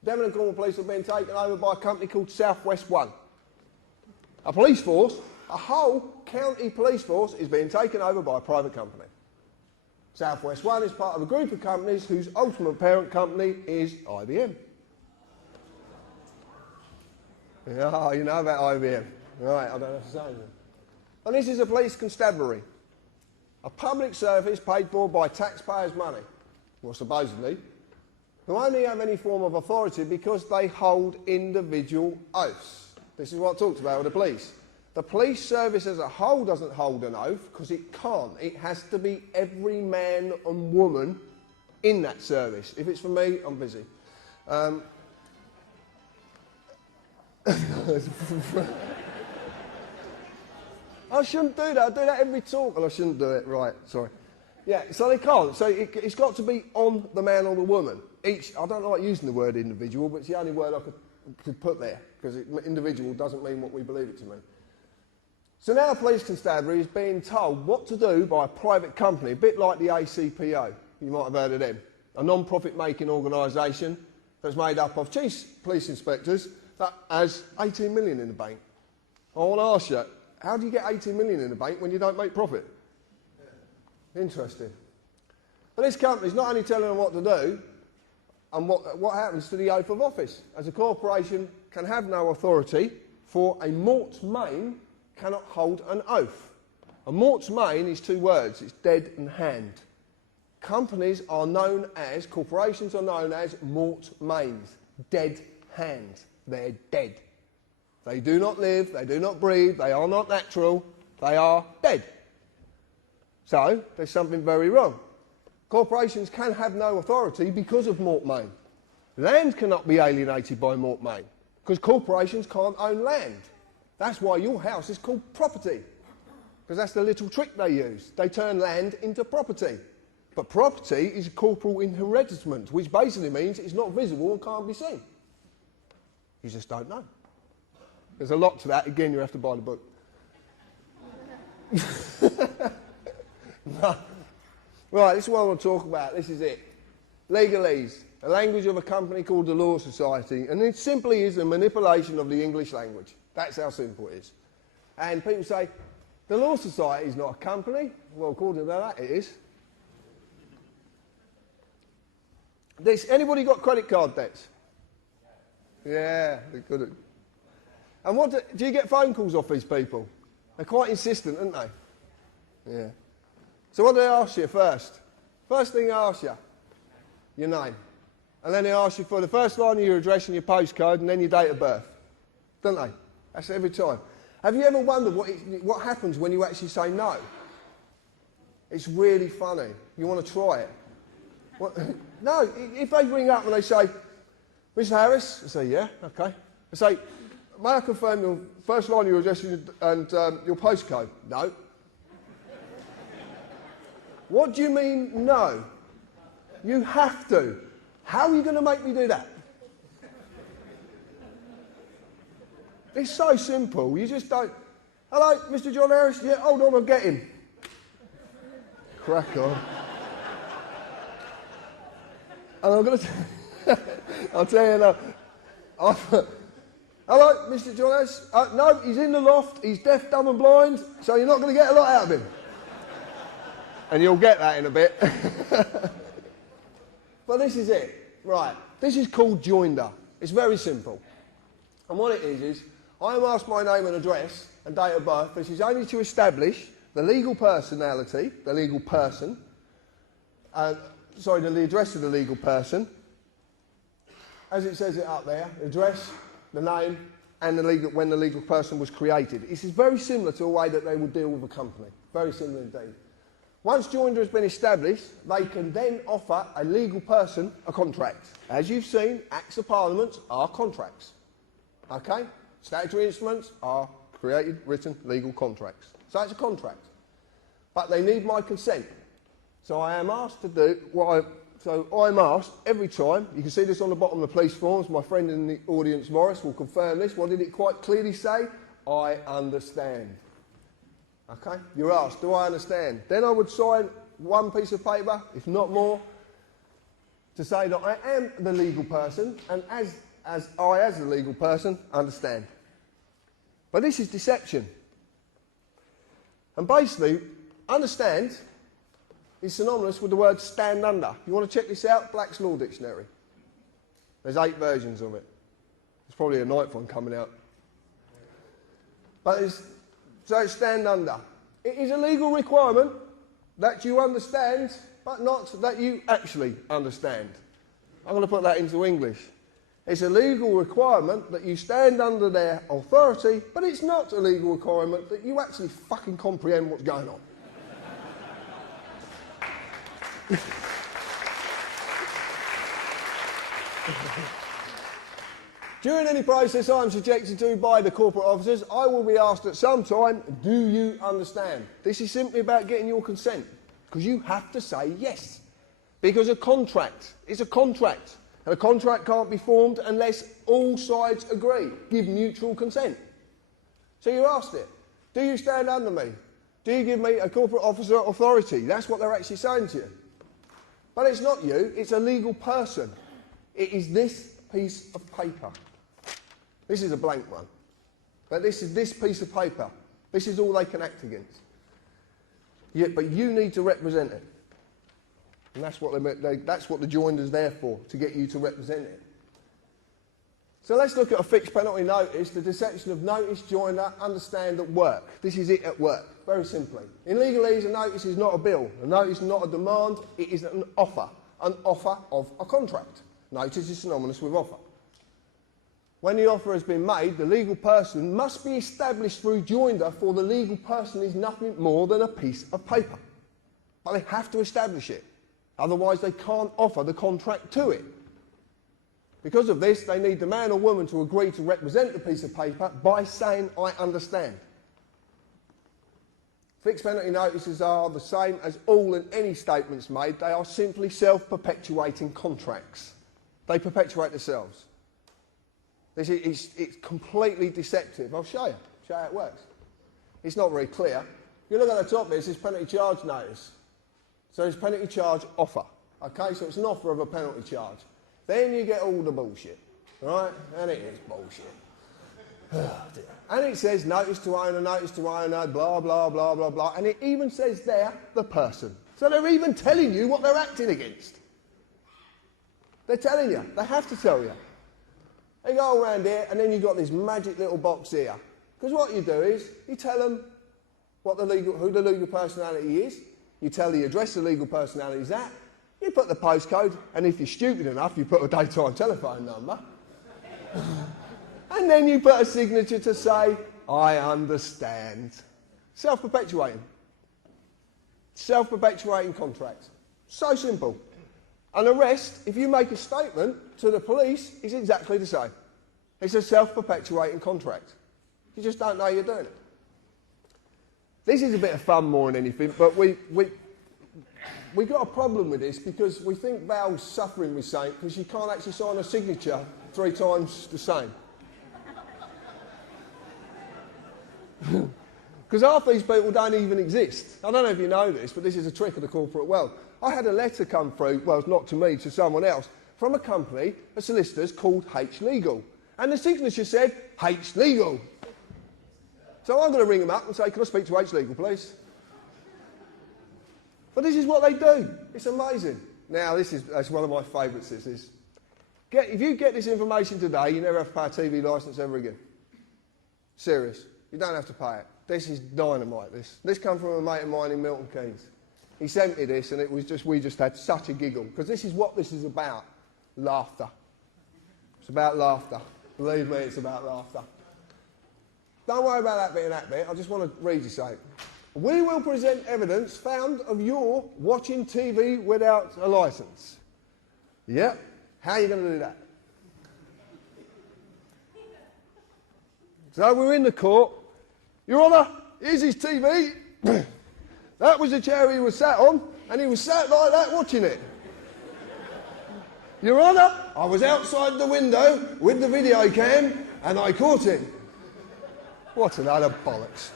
Devon and Cornwall Police have been taken over by a company called South West One. A police force, a whole county police force, is being taken over by a private company. South West One is part of a group of companies whose ultimate parent company is IBM. Oh, you know about IBM. Right, I don't have to say anything. And this is a police constabulary. A public service paid for by taxpayers' money, well, supposedly, who only have any form of authority because they hold individual oaths. This is what I talked about with the police. The police service as a whole doesn't hold an oath because it can't. It has to be every man and woman in that service. If it's for me, I'm busy. I shouldn't do that. I do that every talk, and I shouldn't do it. Right, sorry. Yeah, so they can't. So it's got to be on the man or the woman. I don't like using the word individual, but it's the only word I could put there, because individual doesn't mean what we believe it to mean. So now Police Constabulary is being told what to do by a private company, a bit like the ACPO. You might have heard of them. A non-profit making organisation that's made up of chief police inspectors that has 18 million in the bank. I want to ask you, how do you get 18 million in the bank when you don't make profit? Interesting. But this company's not only telling them what to do, and what happens to the oath of office. As a corporation can have no authority, for a mort's main cannot hold an oath. A mort's main is two words, it's dead and hand. Companies are known as, corporations are known as mort mains, dead hands. They're dead. They do not live, they do not breathe, they are not natural, They are dead. So there's something very wrong. Corporations can have no authority because of Mort Main. Land cannot be alienated by Mort Main because corporations can't own land. That's why your house is called property, because that's the little trick they use. They turn land into property. But property is a corporal inheritance, which basically means it's not visible and can't be seen. You just don't know. There's a lot to that. Again, you have to buy the book. No. Right, this is what I want to talk about. This is it. Legalese, a language of a company called the Law Society, and it simply is a manipulation of the English language. That's how simple it is. And people say, the Law Society is not a company. Well, according to that, it is. Anybody got credit card debts? Yeah, they're good. And do you get phone calls off these people? They're quite insistent, aren't they? Yeah. So what do they ask you first? First thing they ask you, your name. And then they ask you for the first line of your address and your postcode and then your date of birth. Don't they? That's every time. Have you ever wondered what happens when you actually say no? It's really funny. You want to try it. No, if they ring up and they say, Mr. Harris, I say, yeah, okay. I say, may I confirm your first line of your address and your postcode? No. What do you mean, no? You have to. How are you going to make me do that? It's so simple. You just don't. Hello, Mr. John Harris? Yeah, hold on, I'll get him. Crack on. And I'm going to... I'll tell you now. Hello, Mr. John Harris? No, he's in the loft. He's deaf, dumb and blind, so you're not going to get a lot out of him. And you'll get that in a bit. But this is it. Right. This is called joinder. It's very simple. And what it is I am asked my name and address and date of birth. This is only to establish the legal personality, the legal person, the address of the legal person, as it says it up there, the address, the name, and when the legal person was created. This is very similar to a way that they would deal with a company. Very similar indeed. Once joinder has been established, they can then offer a legal person a contract. As you've seen, Acts of Parliament are contracts. Okay? Statutory instruments are created, written, legal contracts. So it's a contract. But they need my consent. So I am asked to do So I'm asked every time, you can see this on the bottom of the police forms, my friend in the audience, Morris, will confirm this. What did it quite clearly say? I understand. Okay? You're asked, do I understand? Then I would sign one piece of paper, if not more, to say that I am the legal person, and as the legal person, understand. But this is deception. And basically, understand is synonymous with the word stand under. You want to check this out? Black's Law Dictionary. There's 8 versions of it. There's probably a 9th one coming out. But so it's stand under. It is a legal requirement that you understand, but not that you actually understand. I'm going to put that into English. It's a legal requirement that you stand under their authority, but it's not a legal requirement that you actually fucking comprehend what's going on. During any process I'm subjected to by the corporate officers, I will be asked at some time, do you understand? This is simply about getting your consent, because you have to say yes. Because a contract is a contract, and a contract can't be formed unless all sides agree, give mutual consent. So you're asked it. Do you stand under me? Do you give me a corporate officer authority? That's what they're actually saying to you. But it's not you, it's a legal person. It is this piece of paper. This is a blank one. But this is this piece of paper. This is all they can act against. But you need to represent it. And that's what the joinder's there for, to get you to represent it. So let's look at a fixed penalty notice, the deception of notice, joinder, understand at work. This is it at work, very simply. In legalese, a notice is not a bill. A notice is not a demand, it is an offer of a contract. Notice is synonymous with offer. When the offer has been made, the legal person must be established through joinder, for the legal person is nothing more than a piece of paper. But they have to establish it. Otherwise, they can't offer the contract to it. Because of this, they need the man or woman to agree to represent the piece of paper by saying, I understand. Fixed penalty notices are the same as all and any statements made. They are simply self-perpetuating contracts. They perpetuate themselves. It's completely deceptive. I'll show you how it works. It's not very clear. If you look at the top there, it says penalty charge notice. So it's penalty charge offer. Okay, so it's an offer of a penalty charge. Then you get all the bullshit, right? And it is bullshit. And it says notice to owner, blah, blah, blah, blah, blah. And it even says there, the person. So they're even telling you what they're acting against. They're telling you. They have to tell you. They go around here, and then you've got this magic little box here. Because what you do is, you tell them who the legal personality is, you tell the address the legal personality is at, you put the postcode, and if you're stupid enough, you put a daytime telephone number. And then you put a signature to say, I understand. Self-perpetuating. Self-perpetuating contracts. So simple. An arrest, if you make a statement to the police, is exactly the same. It's a self-perpetuating contract. You just don't know you're doing it. This is a bit of fun more than anything, but we got a problem with this because we think Val's suffering with something because you can't actually sign a signature 3 times the same. Because half these people don't even exist. I don't know if you know this, but this is a trick of the corporate world. I had a letter come through, well, not to me, to someone else, from a company, a solicitor's called H Legal. And the signature said, H Legal. So I'm going to ring them up and say, can I speak to H Legal, please? But this is what they do. It's amazing. Now, that's one of my favourites, this is. If you get this information today, you never have to pay a TV licence ever again. Serious. You don't have to pay it. This is dynamite, this. This comes from a mate of mine in Milton Keynes. He sent me this, and it was just, we just had such a giggle, because this is what this is about. Laughter. It's about laughter. Believe me, it's about laughter. Don't worry about that bit and that bit. I just want to read you something. We will present evidence found of your watching TV without a licence. Yep. How are you going to do that? So we're in the court. Your Honour, here's his TV. That was the chair he was sat on, and he was sat like that watching it. Your Honour, I was outside the window with the video cam, and I caught him. What a load of bollocks.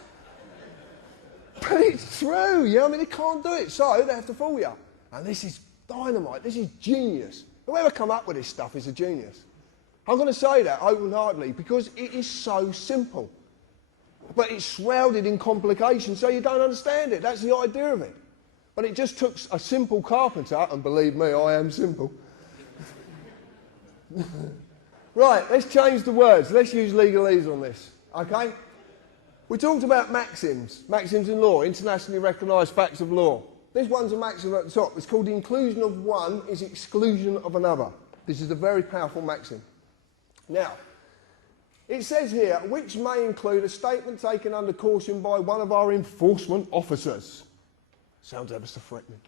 But it's true, you know, I mean, they can't do it, so they have to fool you. And this is dynamite, this is genius. Whoever come up with this stuff is a genius. I'm going to say that open-heartedly because it is so simple. But it's shrouded in complications, so you don't understand it. That's the idea of it. But it just took a simple carpenter, and believe me, I am simple. Right, let's change the words. Let's use legalese on this, okay? We talked about maxims in law, internationally recognised facts of law. This one's a maxim at the top. It's called the inclusion of one is exclusion of another. This is a very powerful maxim. Now, it says here, which may include a statement taken under caution by one of our enforcement officers. Sounds ever so threatening.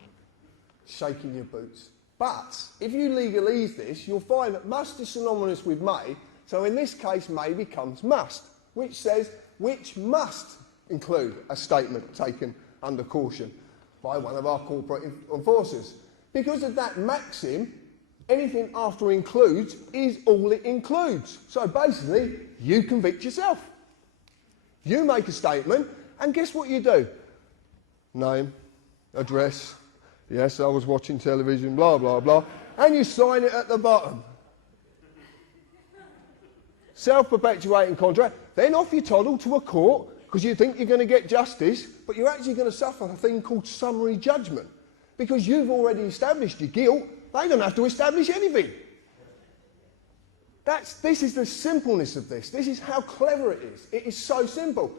Shaking your boots. But if you legalise this, you'll find that must is synonymous with may, so in this case may becomes must, which says which must include a statement taken under caution by one of our corporate enforcers. Because of that maxim, anything after includes is all it includes. So basically, you convict yourself. You make a statement, and guess what you do? Name, address, yes, I was watching television, blah, blah, blah, and you sign it at the bottom. Self-perpetuating contract, then off you toddle to a court because you think you're going to get justice, but you're actually going to suffer a thing called summary judgment because you've already established your guilt. They don't have to establish anything. This is the simpleness of this. This is how clever it is. It is so simple.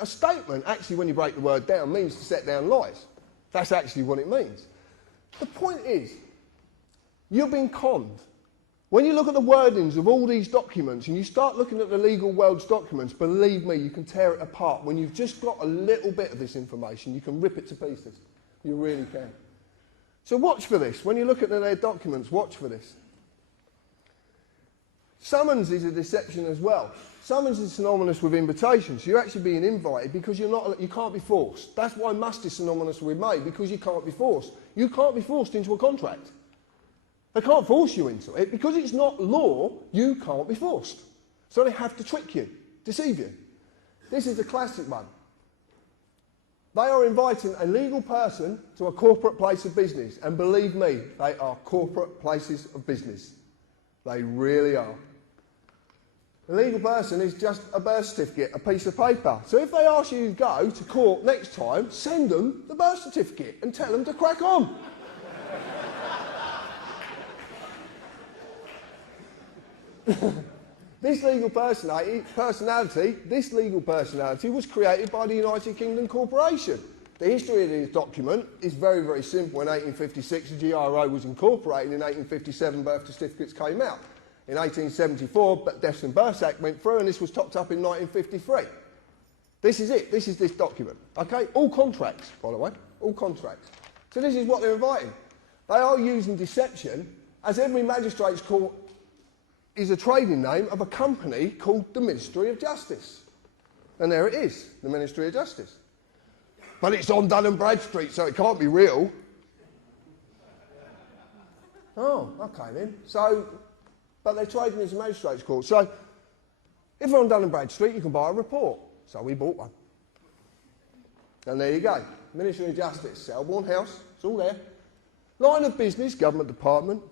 A statement, actually, when you break the word down, means to set down lies. That's actually what it means. The point is, you've been conned. When you look at the wordings of all these documents and you start looking at the legal world's documents, believe me, you can tear it apart. When you've just got a little bit of this information, you can rip it to pieces. You really can. So watch for this. When you look at their documents, watch for this. Summons is a deception as well. Summons is synonymous with invitation, so you're actually being invited because you can't be forced. That's why must is synonymous with may, because you can't be forced. You can't be forced into a contract. They can't force you into it. Because it's not law, you can't be forced. So they have to trick you, deceive you. This is a classic one. They are inviting a legal person to a corporate place of business. And believe me, they are corporate places of business. They really are. The legal person is just a birth certificate, a piece of paper. So if they ask you to go to court next time, send them the birth certificate and tell them to crack on. This legal personality was created by the United Kingdom Corporation. The history of this document is very, very simple. In 1856, the GRO was incorporated. In 1857, birth certificates came out. In 1874, the Deaths and Births Act went through, and this was topped up in 1953. This is it. This is this document. Okay? All contracts, by the way. All contracts. So this is what they're inviting. They are using deception, as every magistrate's court is a trading name of a company called the Ministry of Justice. And there it is, the Ministry of Justice. But it's on Dun & Bradstreet, so it can't be real. Oh, okay then. So, but they're trading as a magistrate's court. So, if you're on Dun & Bradstreet, you can buy a report. So we bought one. And there you go. Ministry of Justice, Selborne House, it's all there. Line of business, government department.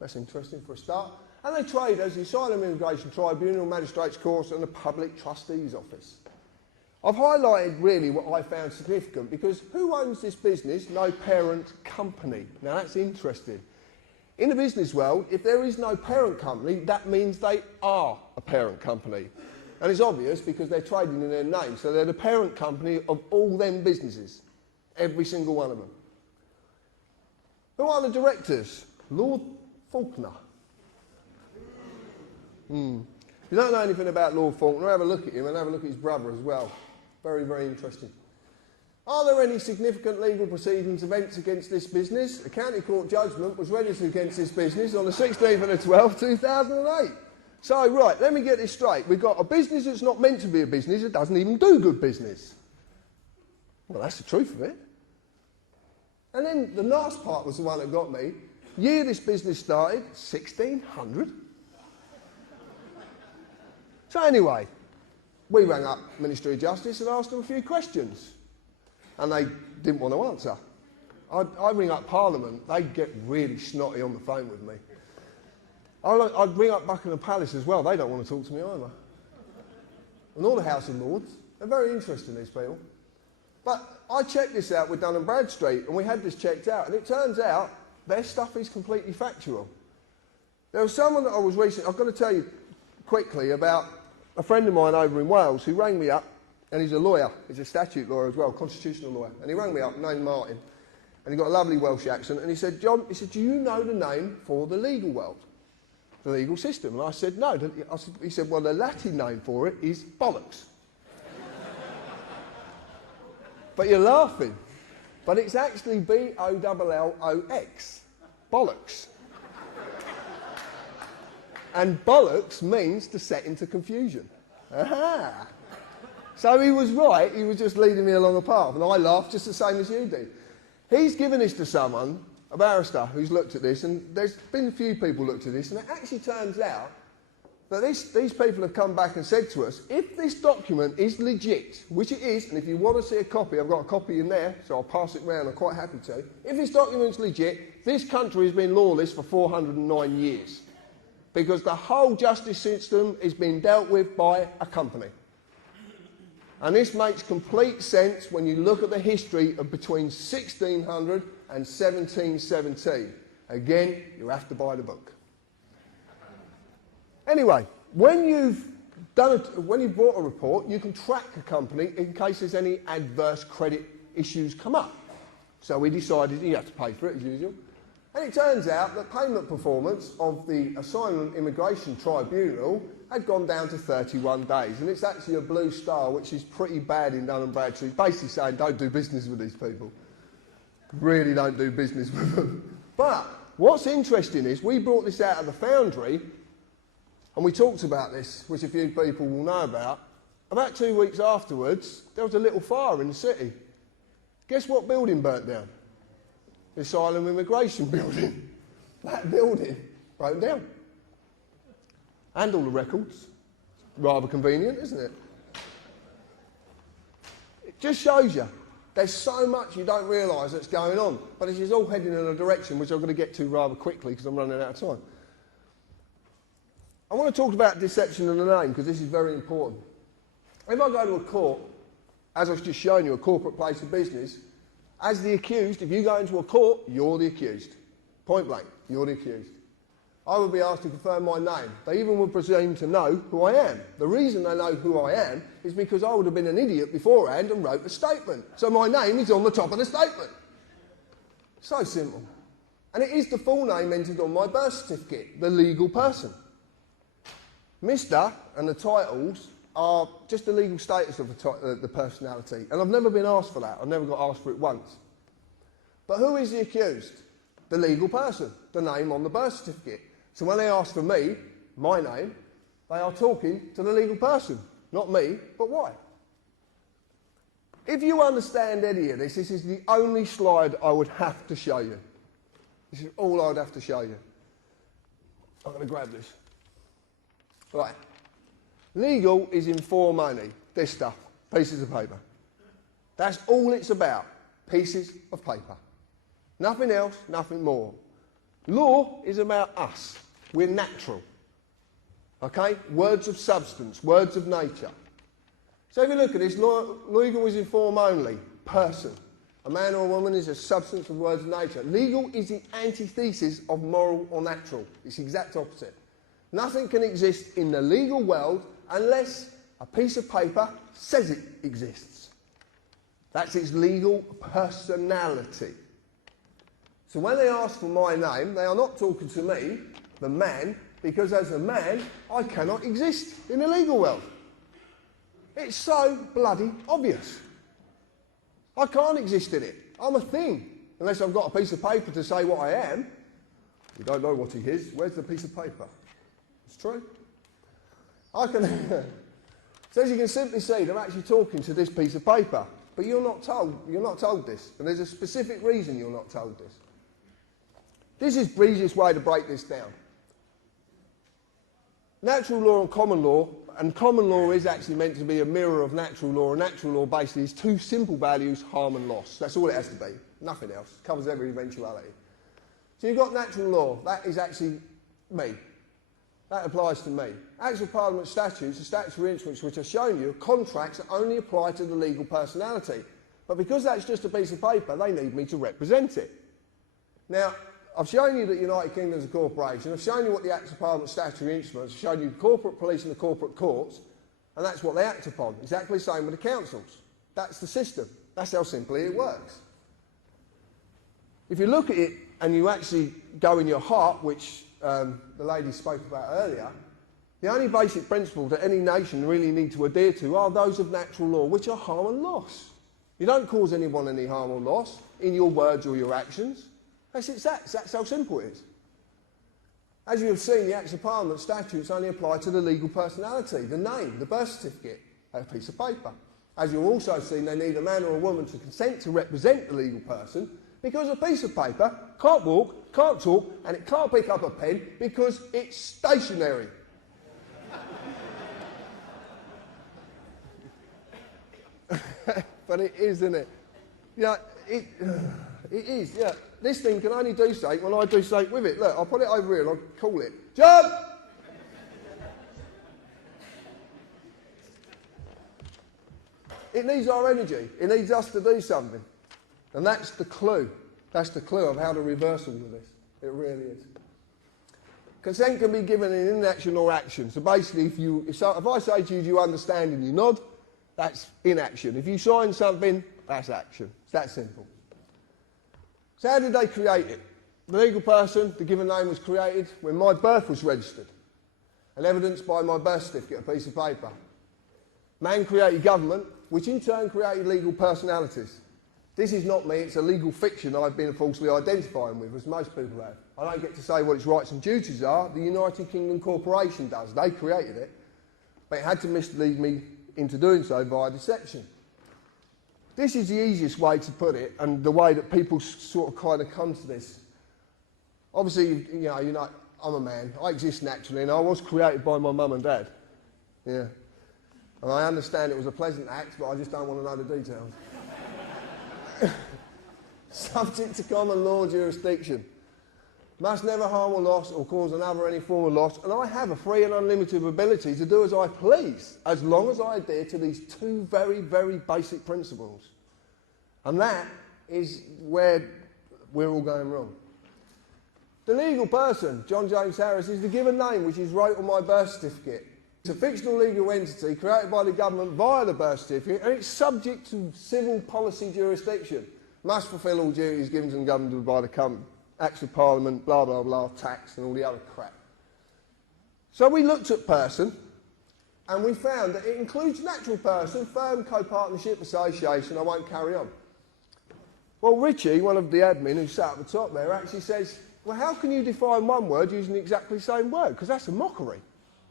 That's interesting for a start. And they trade as the Asylum and Immigration Tribunal, Magistrates' Courts and the Public Trustee's Office. I've highlighted really what I found significant because who owns this business? No parent company. Now that's interesting. In the business world, if there is no parent company, that means they are a parent company. And it's obvious because they're trading in their name. So they're the parent company of all them businesses. Every single one of them. Who are the directors? Lord Faulkner. If you don't know anything about Lord Faulkner, have a look at him and have a look at his brother as well. Very, very interesting. Are there any significant legal proceedings, events against this business? A county court judgment was registered against this business on the 16th of the 12th, 2008. So, right, let me get this straight. We've got a business that's not meant to be a business, it doesn't even do good business. Well, that's the truth of it. And then the last part was the one that got me. Year this business started, 1600. So anyway, we rang up Ministry of Justice and asked them a few questions. And they didn't want to answer. I ring up Parliament, they'd get really snotty on the phone with me. I'd ring up Buckingham Palace as well, they don't want to talk to me either. And all the House of Lords, they're very interesting, these people. But I checked this out with Dun & Bradstreet, and we had this checked out, and it turns out their stuff is completely factual. There was someone that I was recently, I've got to tell you quickly about a friend of mine over in Wales who rang me up, and he's a lawyer, he's a statute lawyer as well, constitutional lawyer, and he rang me up, named Martin, and he got a lovely Welsh accent, and he said, John, he said, do you know the name for the legal world, the legal system? And I said, no. He said, well, the Latin name for it is bollocks. But you're laughing, but it's actually B-O-L-L-O-X, bollocks. And bollocks means to set into confusion. Aha! So he was right, he was just leading me along a path, and I laughed just the same as you did. He's given this to someone, a barrister, who's looked at this, and there's been a few people looked at this, and it actually turns out that these people have come back and said to us, if this document is legit, which it is, and if you want to see a copy, I've got a copy in there, so I'll pass it round, I'm quite happy to. If this document's legit, this country has been lawless for 409 years. Because the whole justice system is being dealt with by a company. And this makes complete sense when you look at the history of between 1600 and 1717. Again, you have to buy the book. Anyway, when you've bought a report, you can track a company in case there's any adverse credit issues come up. So we decided you have to pay for it as usual. And it turns out that payment performance of the Asylum Immigration Tribunal had gone down to 31 days. And it's actually a blue star, which is pretty bad in Dun & Bradstreet, basically saying don't do business with these people. Really don't do business with them. But what's interesting is we brought this out of the Foundry, and we talked about this, which a few people will know about. About 2 weeks afterwards, there was a little fire in the city. Guess what building burnt down? The Asylum Immigration Building. That building broke down. And all the records. Rather convenient, isn't it? It just shows you there's so much you don't realise that's going on. But this is all heading in a direction which I'm going to get to rather quickly because I'm running out of time. I want to talk about deception of the name because this is very important. If I go to a court, as I've just shown you, a corporate place of business, as the accused, if you go into a court, you're the accused. Point blank, you're the accused. I would be asked to confirm my name. They even would presume to know who I am. The reason they know who I am is because I would have been an idiot beforehand and wrote a statement. So my name is on the top of the statement. So simple. And it is the full name entered on my birth certificate, the legal person. Mr. and the titles are just the legal status of the personality. And I've never been asked for that. I've never got asked for it once. But who is the accused? The legal person, the name on the birth certificate. So when they ask for me, my name, they are talking to the legal person. Not me, but why? If you understand any of this, this is the only slide I would have to show you. This is all I would have to show you. I'm going to grab this. Right. Legal is in form only. This stuff, pieces of paper. That's all it's about, pieces of paper. Nothing else, nothing more. Law is about us. We're natural. Okay? Words of substance, words of nature. So if you look at this, legal is in form only, person. A man or a woman is a substance of words of nature. Legal is the antithesis of moral or natural. It's the exact opposite. Nothing can exist in the legal world unless a piece of paper says it exists. That's its legal personality. So when they ask for my name, they are not talking to me, the man, because as a man, I cannot exist in the legal world. It's so bloody obvious. I can't exist in it. I'm a thing, unless I've got a piece of paper to say what I am. You don't know what he is. Where's the piece of paper? It's true. I can. So as you can simply see, they're actually talking to this piece of paper, but you're not told this, and there's a specific reason you're not told this. This is the easiest way to break this down. Natural law and common law is actually meant to be a mirror of natural law, and natural law basically is two simple values, harm and loss. That's all it has to be, nothing else. It covers every eventuality. So you've got natural law, that is actually me. That applies to me. Acts of Parliament statutes, the statutory instruments which I've shown you, contracts that only apply to the legal personality. But because that's just a piece of paper, they need me to represent it. Now, I've shown you that United Kingdom is a corporation. I've shown you what the Acts of Parliament statutory instruments. I've shown you the corporate police and the corporate courts, and that's what they act upon. Exactly the same with the councils. That's the system. That's how simply it works. If you look at it and you actually go in your heart, which the lady spoke about earlier, the only basic principles that any nation really need to adhere to are those of natural law, which are harm and loss. You don't cause anyone any harm or loss in your words or your actions. That's how simple it is. As you have seen, the Acts of Parliament statutes only apply to the legal personality, the name, the birth certificate, a piece of paper. As you've also seen, they need a man or a woman to consent to represent the legal person, because a piece of paper can't walk, can't talk, and it can't pick up a pen because it's stationary. But it is, isn't it? Yeah, it is, yeah. This thing can only do something when I do something with it. Look, I'll put it over here and I'll call it. Jump! It needs our energy. It needs us to do something. And that's the clue. That's the clue of how to reverse all of this. It really is. Consent can be given in inaction or action. So basically, if I say to you, do you understand, and you nod, that's inaction. If you sign something, that's action. It's that simple. So how did they create it? The legal person, the given name, was created when my birth was registered and evidenced by my birth certificate, a piece of paper. Man created government, which in turn created legal personalities. This is not me, it's a legal fiction I've been falsely identifying with, as most people have. I don't get to say what its rights and duties are, the United Kingdom Corporation does. They created it, but it had to mislead me into doing so via deception. This is the easiest way to put it, and the way that people sort of kind of come to this. Obviously, you know, I'm a man. I exist naturally, and I was created by my mum and dad. Yeah. And I understand it was a pleasant act, but I just don't want to know the details. Subject to common law jurisdiction. Must never harm or loss or cause another any form of loss, and I have a free and unlimited ability to do as I please, as long as I adhere to these two very, very basic principles. And that is where we're all going wrong. The legal person, John James Harris, is the given name which is wrote on my birth certificate. It's a fictional legal entity created by the government via the birth certificate, and it's subject to civil policy jurisdiction. Must fulfil all duties given to the government by the Acts of Parliament, blah, blah, blah, tax and all the other crap. So we looked at person, and we found that it includes natural person, firm, co-partnership, association. I won't carry on. Well, Richie, one of the admin who sat at the top there, actually says, well, how can you define one word using exactly the same word? Because that's a mockery.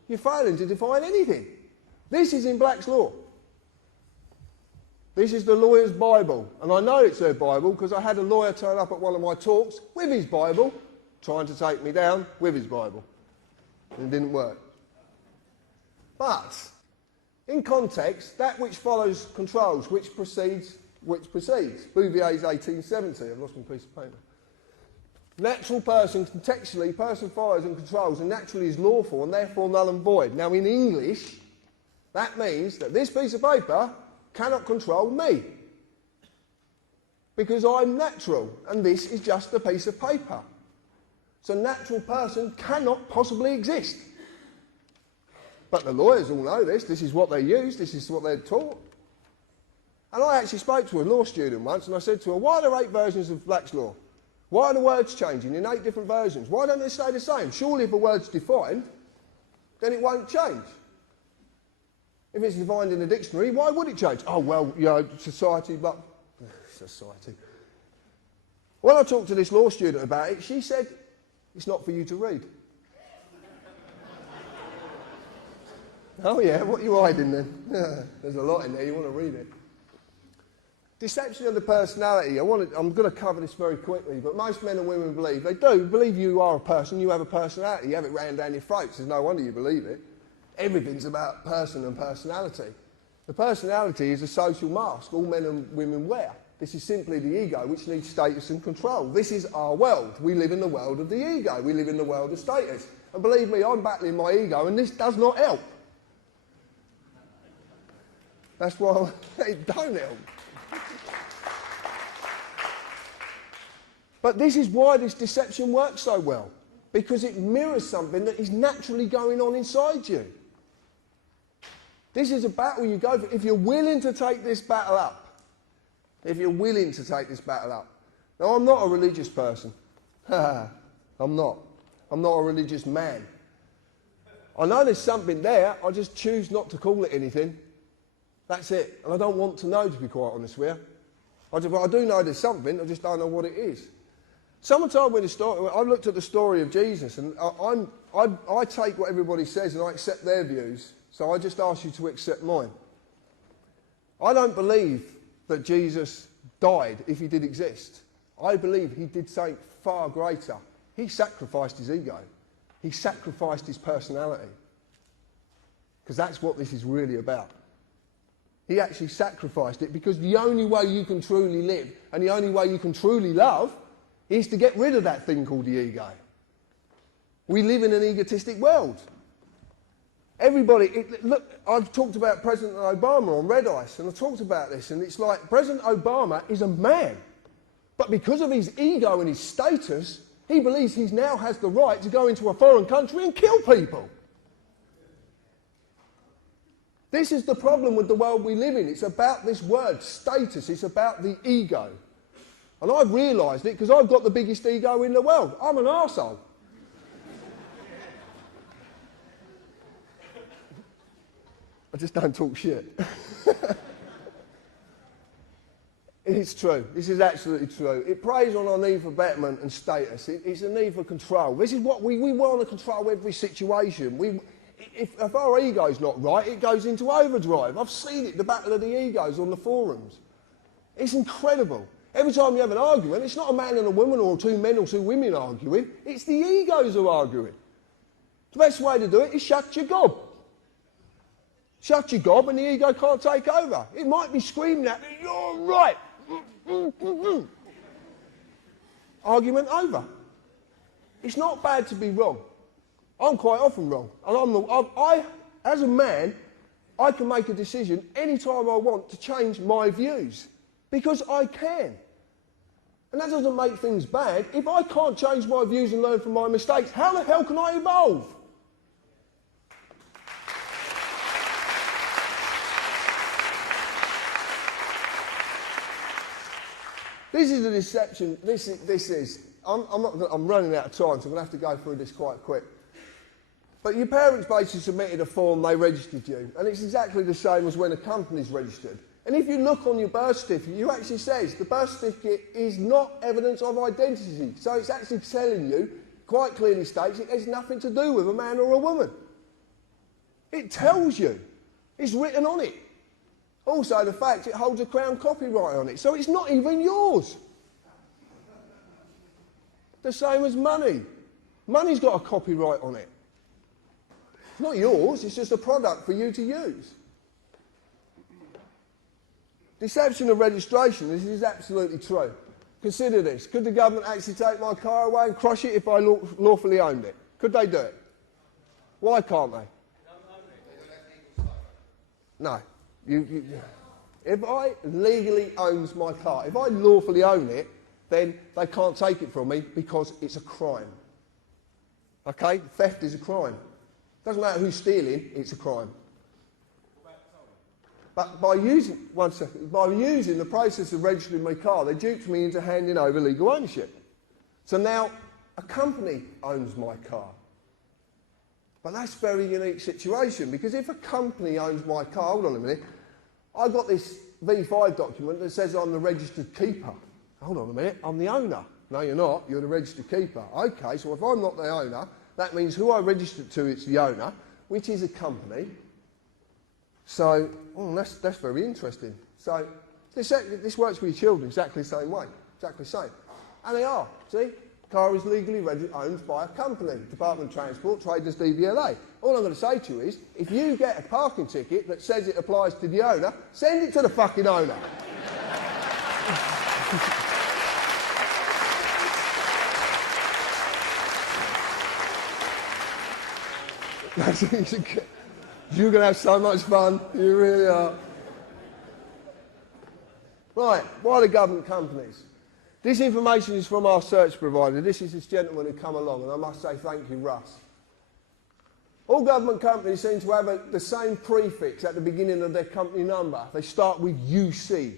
You're failing to define anything. This is in Black's Law. This is the lawyer's Bible. And I know it's their Bible because I had a lawyer turn up at one of my talks with his Bible, trying to take me down with his Bible. And it didn't work. But, in context, that which follows controls, which precedes. Bouvier's 1870. I've lost my piece of paper. Natural person, contextually, person follows and controls, and naturally is lawful and therefore null and void. Now, in English, that means that this piece of paper cannot control me. Because I'm natural, and this is just a piece of paper. So natural person cannot possibly exist. But the lawyers all know this. This is what they use. This is what they're taught. And I actually spoke to a law student once, and I said to her, why are there 8 versions of Black's Law? Why are the words changing in 8 different versions? Why don't they stay the same? Surely if a word's defined, then it won't change. If it's defined in a dictionary, why would it change? Oh, well, you know, society, but... Society. When I talked to this law student about it, she said, it's not for you to read. Oh, yeah, what are you hiding then? There's a lot in there, you want to read it. Deception of the personality. I'm going to cover this very quickly, but most men and women believe, they do believe you are a person, you have a personality, you have it rammed down your throats. There's no wonder you believe it. Everything's about person and personality. The personality is a social mask all men and women wear. This is simply the ego, which needs status and control. This is our world. We live in the world of the ego. We live in the world of status. And believe me, I'm battling my ego, and this does not help. That's why it don't help. But this is why this deception works so well, because it mirrors something that is naturally going on inside you. This is a battle you go for. If you're willing to take this battle up, Now, I'm not a religious person. I'm not. I'm not a religious man. I know there's something there, I just choose not to call it anything. That's it. And I don't want to know, to be quite honest with you. I do know there's something, I just don't know what it is. Someone told me the story. I looked at the story of Jesus, and I take what everybody says and I accept their views, so I just ask you to accept mine. I don't believe that Jesus died if he did exist. I believe he did something far greater. He sacrificed his ego. He sacrificed his personality. Because that's what this is really about. He actually sacrificed it, because the only way you can truly live and the only way you can truly love is to get rid of that thing called the ego. We live in an egotistic world. Everybody, look, I've talked about President Obama on Red Ice, and I talked about this, and it's like President Obama is a man, but because of his ego and his status, he believes he now has the right to go into a foreign country and kill people. This is the problem with the world we live in. It's about this word, status. It's about the ego. And I've realised it because I've got the biggest ego in the world. I'm an arsehole. I just don't talk shit. It's true. This is absolutely true. It preys on our need for betterment and status. It's a need for control. This is what we want to control every situation. If our ego's not right, it goes into overdrive. I've seen it, the battle of the egos on the forums. It's incredible. Every time you have an argument, it's not a man and a woman or two men or two women arguing. It's the egos who are arguing. The best way to do it is shut your gob. Shut your gob and the ego can't take over. It might be screaming at me, "You're right." Argument over. It's not bad to be wrong. I'm quite often wrong. And as a man, I can make a decision any time I want to change my views. Because I can. And that doesn't make things bad. If I can't change my views and learn from my mistakes, how the hell can I evolve? This is a deception. I'm running out of time, so I'm going to have to go through this quite quick. But your parents basically submitted a form, they registered you, and it's exactly the same as when a company's registered. And if you look on your birth certificate, you actually says the birth certificate is not evidence of identity. So it's actually telling you, quite clearly states, it has nothing to do with a man or a woman. It tells you. It's written on it. Also, the fact it holds a Crown copyright on it, so it's not even yours. The same as money. Money's got a copyright on it. It's not yours, it's just a product for you to use. Deception of registration, this is absolutely true. Consider this. Could the government actually take my car away and crush it if I lawfully owned it? Could they do it? Why can't they? No. If I legally owns my car, if I lawfully own it, then they can't take it from me because it's a crime. Okay? Theft is a crime. Doesn't matter who's stealing, it's a crime. But by using the process of registering my car, they duped me into handing over legal ownership. So now a company owns my car. But that's a very unique situation, because if a company owns my car, hold on a minute, I got this V5 document that says I'm the registered keeper. Hold on a minute, I'm the owner. No, you're not, you're the registered keeper. Okay, so if I'm not the owner, that means who I registered to is the owner, which is a company. So, that's very interesting. So, this works with your children exactly the same way, exactly the same. And they are, see? Car is legally owned by a company, Department of Transport, Traders DVLA. All I'm going to say to you is, if you get a parking ticket that says it applies to the owner, send it to the fucking owner. You're going to have so much fun, you really are. Right, why the government companies? This information is from our search provider. This is this gentleman who come along, and I must say thank you, Russ. All government companies seem to have the same prefix at the beginning of their company number. They start with UC.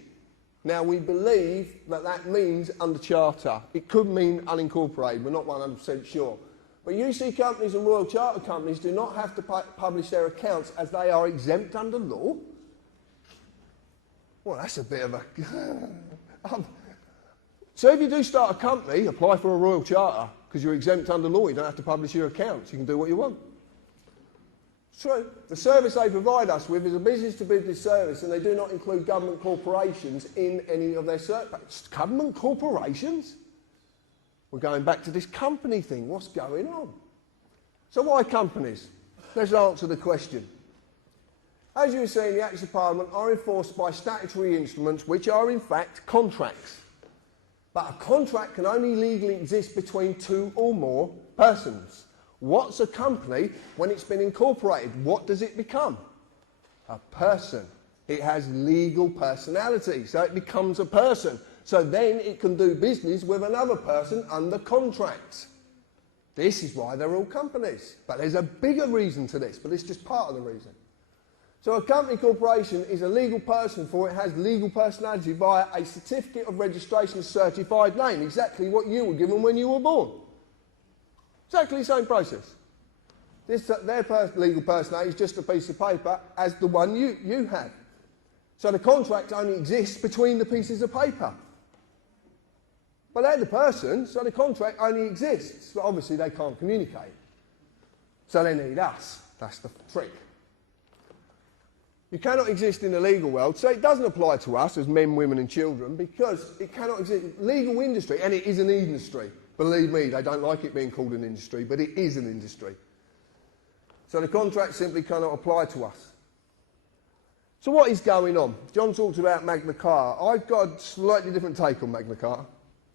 Now, we believe that that means under charter. It could mean unincorporated. We're not 100% sure. But UC companies and Royal Charter companies do not have to publish their accounts as they are exempt under law. Well, that's a bit of a... So if you do start a company, apply for a Royal Charter, because you're exempt under law, you don't have to publish your accounts, you can do what you want. It's true. The service they provide us with is a business-to-business service, and they do not include government corporations in any of their services. Government corporations? We're going back to this company thing. What's going on? So why companies? Let's answer the question. As you see, the Acts of Parliament are enforced by statutory instruments which are in fact contracts. But a contract can only legally exist between two or more persons. What's a company when it's been incorporated? What does it become? A person. It has legal personality, so it becomes a person. So then it can do business with another person under contract. This is why they're all companies. But there's a bigger reason to this, but it's just part of the reason. So a company corporation is a legal person for it has legal personality via a certificate of registration certified name, exactly what you were given when you were born. Exactly the same process. Their legal personality is just a piece of paper as the one you have. So the contract only exists between the pieces of paper. But they're the person, so the contract only exists. But obviously they can't communicate. So they need us. That's the trick. You cannot exist in the legal world, so it doesn't apply to us as men, women and children because it cannot exist. Legal industry, and it is an industry. Believe me, they don't like it being called an industry, but it is an industry. So the contract simply cannot apply to us. So what is going on? John talks about Magna Carta. I've got a slightly different take on Magna Carta,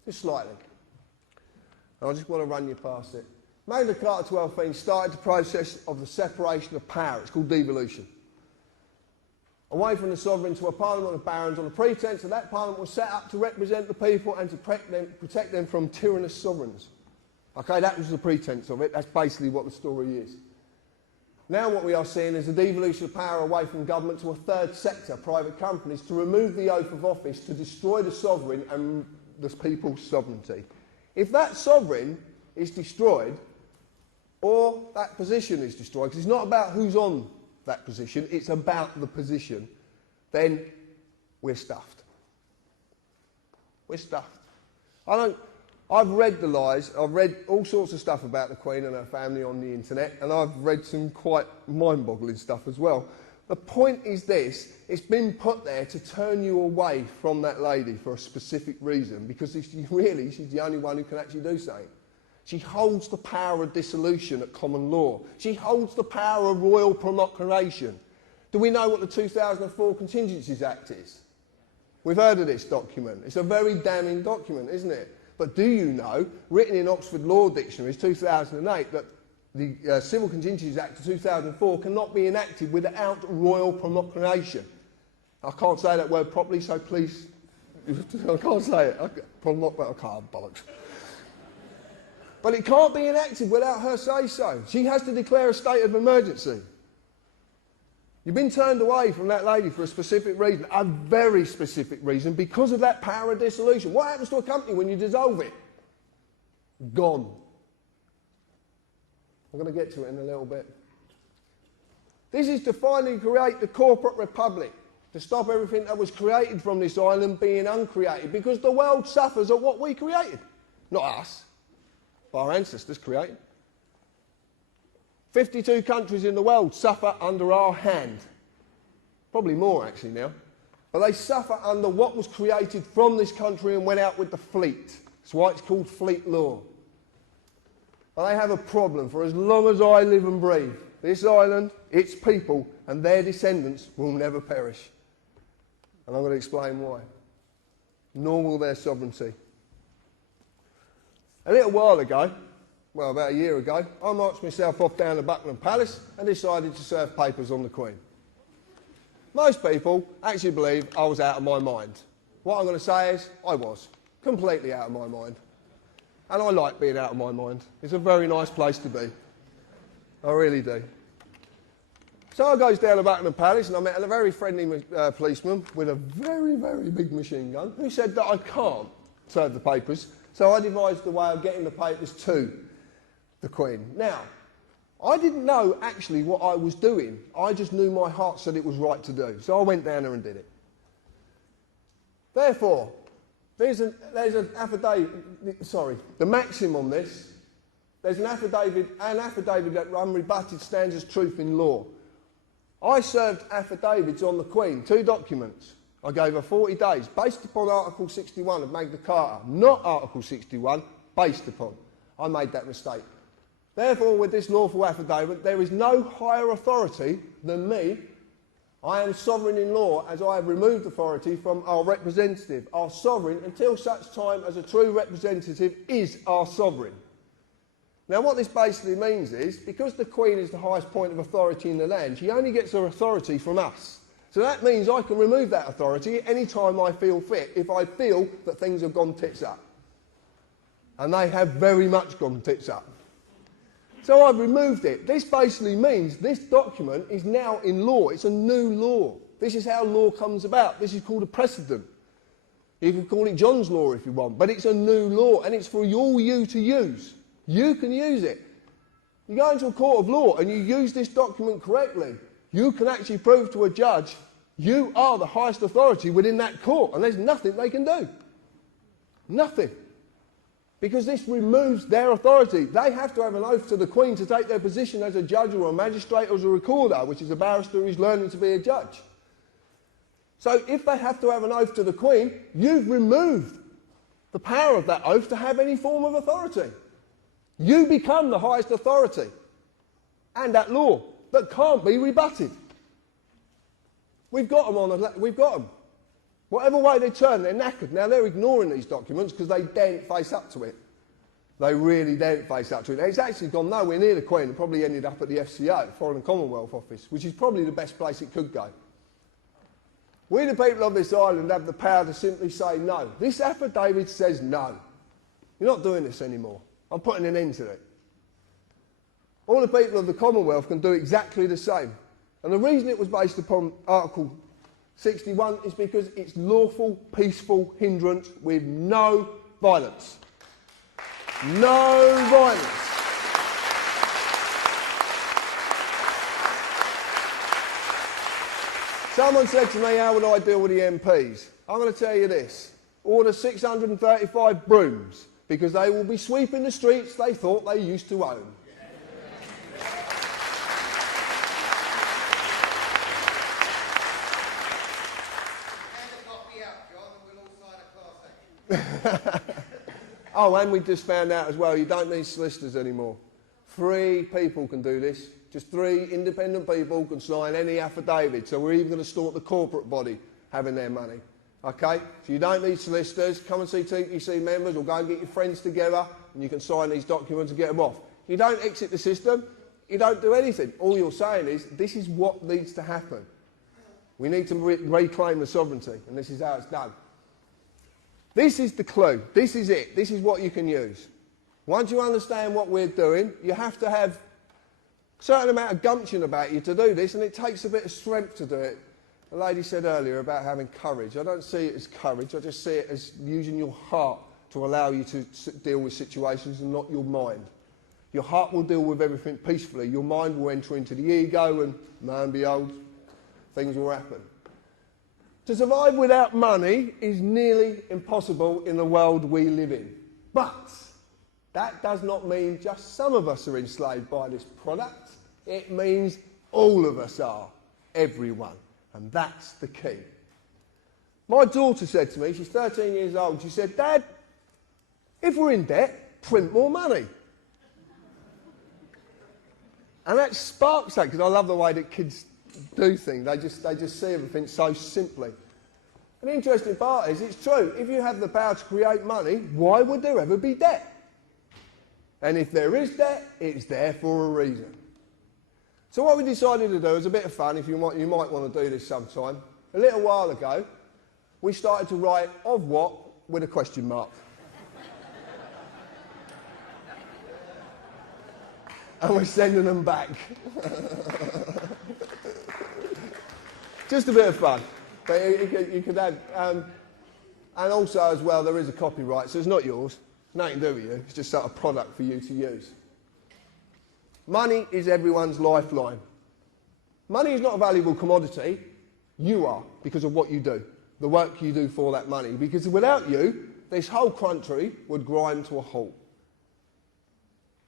just slightly. And I just want to run you past it. Magna Carta 1215 started the process of the separation of power. It's called devolution. Away from the sovereign to a parliament of barons on the pretence that that parliament was set up to represent the people and to protect them from tyrannous sovereigns. Okay, that was the pretence of it. That's basically what the story is. Now what we are seeing is a devolution of power away from government to a third sector, private companies, to remove the oath of office, to destroy the sovereign and the people's sovereignty. If that sovereign is destroyed, or that position is destroyed, because it's not about who's on that position, it's about the position, then we're stuffed. We're stuffed. I've read the lies, I've read all sorts of stuff about the Queen and her family on the internet, and I've read some quite mind-boggling stuff as well. The point is this, it's been put there to turn you away from that lady for a specific reason, because she's the only one who can actually do something. She holds the power of dissolution at common law. She holds the power of royal proclamation. Do we know what the 2004 Contingencies Act is? We've heard of this document. It's a very damning document, isn't it? But do you know, written in Oxford Law Dictionaries 2008, that the Civil Contingencies Act of 2004 cannot be enacted without royal proclamation? I can't say that word properly, so please, I can't say it. I can't, bollocks. But it can't be enacted without her say-so. She has to declare a state of emergency. You've been turned away from that lady for a specific reason, a very specific reason, because of that power of dissolution. What happens to a company when you dissolve it? Gone. I'm going to get to it in a little bit. This is to finally create the corporate republic, to stop everything that was created from this island being uncreated, because the world suffers at what we created, not us. Our ancestors created. 52 countries in the world suffer under our hand. Probably more actually now. But they suffer under what was created from this country and went out with the fleet. That's why it's called fleet law. And they have a problem for as long as I live and breathe. This island, its people and their descendants will never perish. And I'm going to explain why. Nor will their sovereignty. A little while ago, well about a year ago, I marched myself off down to Buckingham Palace and decided to serve papers on the Queen. Most people actually believe I was out of my mind. What I'm going to say is, I was. Completely out of my mind. And I like being out of my mind. It's a very nice place to be. I really do. So I goes down to Buckingham Palace and I met a very friendly policeman with a very, very big machine gun who said that I can't serve the papers. So I devised a way of getting the papers to the Queen. Now, I didn't know actually what I was doing. I just knew my heart said it was right to do. So I went down there and did it. Therefore, there's an affidavit, the maxim on this, there's an affidavit that unrebutted stands as truth in law. I served affidavits on the Queen, 2 documents. I gave her 40 days, based upon Article 61 of Magna Carta, not Article 61, based upon. I made that mistake. Therefore, with this lawful affidavit, there is no higher authority than me. I am sovereign in law, as I have removed authority from our representative, our sovereign, until such time as a true representative is our sovereign. Now, what this basically means is, because the Queen is the highest point of authority in the land, she only gets her authority from us. So that means I can remove that authority any time I feel fit, if I feel that things have gone tits up. And they have very much gone tits up. So I've removed it. This basically means this document is now in law. It's a new law. This is how law comes about. This is called a precedent. You can call it John's law if you want, but it's a new law and it's for all you to use. You can use it. You go into a court of law and you use this document correctly, you can actually prove to a judge you are the highest authority within that court and there's nothing they can do. Nothing. Because this removes their authority. They have to have an oath to the Queen to take their position as a judge or a magistrate or as a recorder, which is a barrister who's learning to be a judge. So if they have to have an oath to the Queen, you've removed the power of that oath to have any form of authority. You become the highest authority and that law that can't be rebutted. We've got them we've got them. Whatever way they turn, they're knackered. Now, they're ignoring these documents because they daren't face up to it. They really daren't face up to it. It's actually gone nowhere near the Queen. It probably ended up at the FCO, Foreign and Commonwealth Office, which is probably the best place it could go. We, the people of this island, have the power to simply say no. This affidavit says no. You're not doing this anymore. I'm putting an end to it. All the people of the Commonwealth can do exactly the same. And the reason it was based upon Article 61 is because it's lawful, peaceful hindrance with no violence. No violence. Someone said to me, how would I deal with the MPs? I'm going to tell you this. Order 635 brooms, because they will be sweeping the streets they thought they used to own. Oh, and we just found out as well, you don't need solicitors anymore. 3 people can do this. Just 3 independent people can sign any affidavit. So we're even going to stop the corporate body having their money. Okay? So you don't need solicitors. Come and see TPC members or go and get your friends together and you can sign these documents and get them off. You don't exit the system. You don't do anything. All you're saying is, this is what needs to happen. We need to reclaim the sovereignty, and this is how it's done. This is the clue. This is it. This is what you can use. Once you understand what we're doing, you have to have a certain amount of gumption about you to do this, and it takes a bit of strength to do it. The lady said earlier about having courage. I don't see it as courage. I just see it as using your heart to allow you to deal with situations and not your mind. Your heart will deal with everything peacefully. Your mind will enter into the ego and, lo and behold, things will happen. To survive without money is nearly impossible in the world we live in. But that does not mean just some of us are enslaved by this product. It means all of us are, everyone. And that's the key. My daughter said to me, she's 13 years old, she said, Dad, if we're in debt, print more money. And that sparks that, because I love the way that kids do things. They just see everything so simply. And the interesting part is, it's true. If you have the power to create money, why would there ever be debt? And if there is debt, it's there for a reason. So what we decided to do is a bit of fun, if you might want to do this sometime. A little while ago, we started to write of what with a question mark. And we're sending them back. Just a bit of fun. But you could add, and also as well, there is a copyright, so it's not yours. Nothing to do with you. It's just sort of product for you to use. Money is everyone's lifeline. Money is not a valuable commodity. You are, because of what you do, the work you do for that money. Because without you, this whole country would grind to a halt.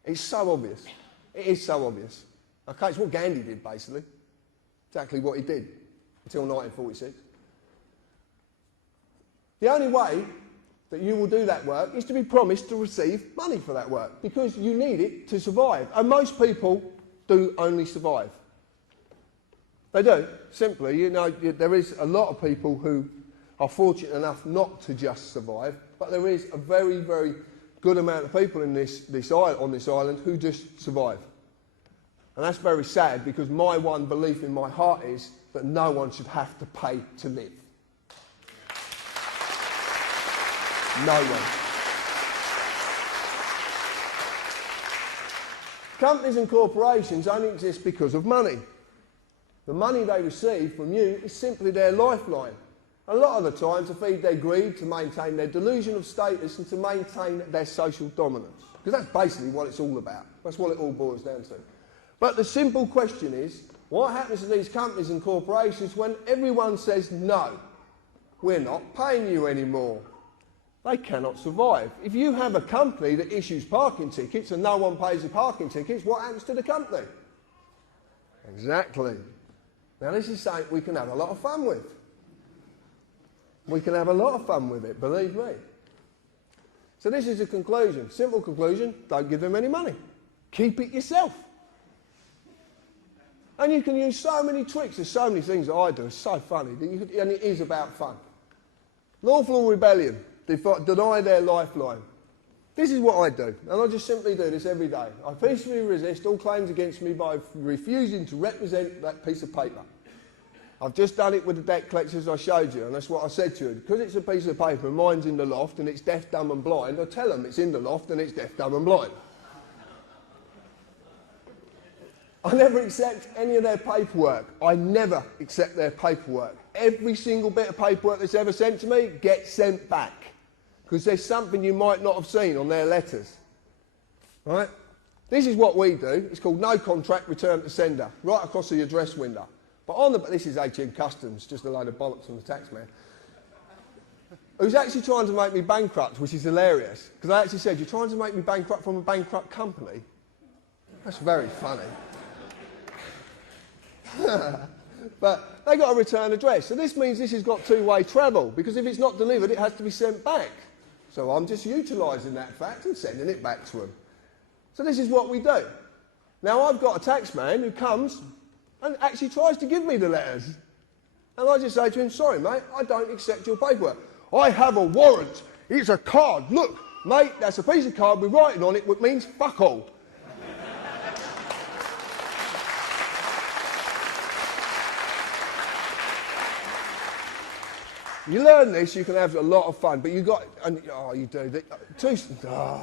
It's so obvious. It is so obvious. Okay, it's what Gandhi did, basically. Exactly what he did until 1946. The only way that you will do that work is to be promised to receive money for that work, because you need it to survive. And most people do only survive. They do, simply. You know, there is a lot of people who are fortunate enough not to just survive, but there is a very, very good amount of people in on this island who just survive. And that's very sad, because my one belief in my heart is that no one should have to pay to live. No one. Companies and corporations only exist because of money. The money they receive from you is simply their lifeline. A lot of the time to feed their greed, to maintain their delusion of status and to maintain their social dominance. Because that's basically what it's all about. That's what it all boils down to. But the simple question is, what happens to these companies and corporations when everyone says, no, we're not paying you anymore? They cannot survive. If you have a company that issues parking tickets and no one pays the parking tickets, what happens to the company? Exactly. Now this is something we can have a lot of fun with. We can have a lot of fun with it, believe me. So this is the conclusion. Simple conclusion, don't give them any money. Keep it yourself. And you can use so many tricks. There's so many things that I do. It's so funny. And it is about fun. Lawful rebellion. Deny their lifeline. This is what I do. And I just simply do this every day. I peacefully resist all claims against me by refusing to represent that piece of paper. I've just done it with the debt collectors I showed you, and that's what I said to you. Because it's a piece of paper and mine's in the loft and it's deaf, dumb and blind, I tell them it's in the loft and it's deaf, dumb and blind. I never accept any of their paperwork. I never accept their paperwork. Every single bit of paperwork that's ever sent to me gets sent back. Because there's something you might not have seen on their letters. Right? This is what we do. It's called no contract, return to sender. Right across the address window. But this is HM Customs, just a load of bollocks from the tax man, who's actually trying to make me bankrupt, which is hilarious. Because I actually said, you're trying to make me bankrupt from a bankrupt company? That's very funny. But they got a return address. So this means this has got two-way travel, because if it's not delivered, it has to be sent back. So I'm just utilising that fact and sending it back to them. So this is what we do. Now I've got a tax man who comes and actually tries to give me the letters. And I just say to him, sorry mate, I don't accept your paperwork. I have a warrant. It's a card. Look, mate, that's a piece of card with writing on it which means fuck all. You learn this, you can have a lot of fun, but you got, and you do.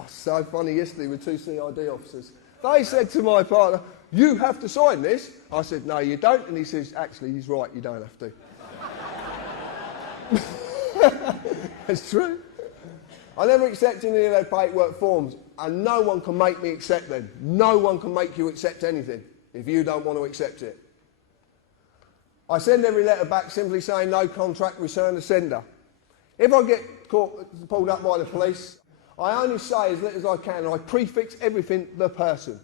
So funny yesterday with two CID officers. They said to my partner, you have to sign this. I said, no, you don't. And he says, actually, he's right, you don't have to. It's true. I never accept any of their paperwork forms, and no one can make me accept them. No one can make you accept anything if you don't want to accept it. I send every letter back simply saying no contract, return to sender. If I get pulled up by the police, I only say as little as I can, and I prefix everything, the person.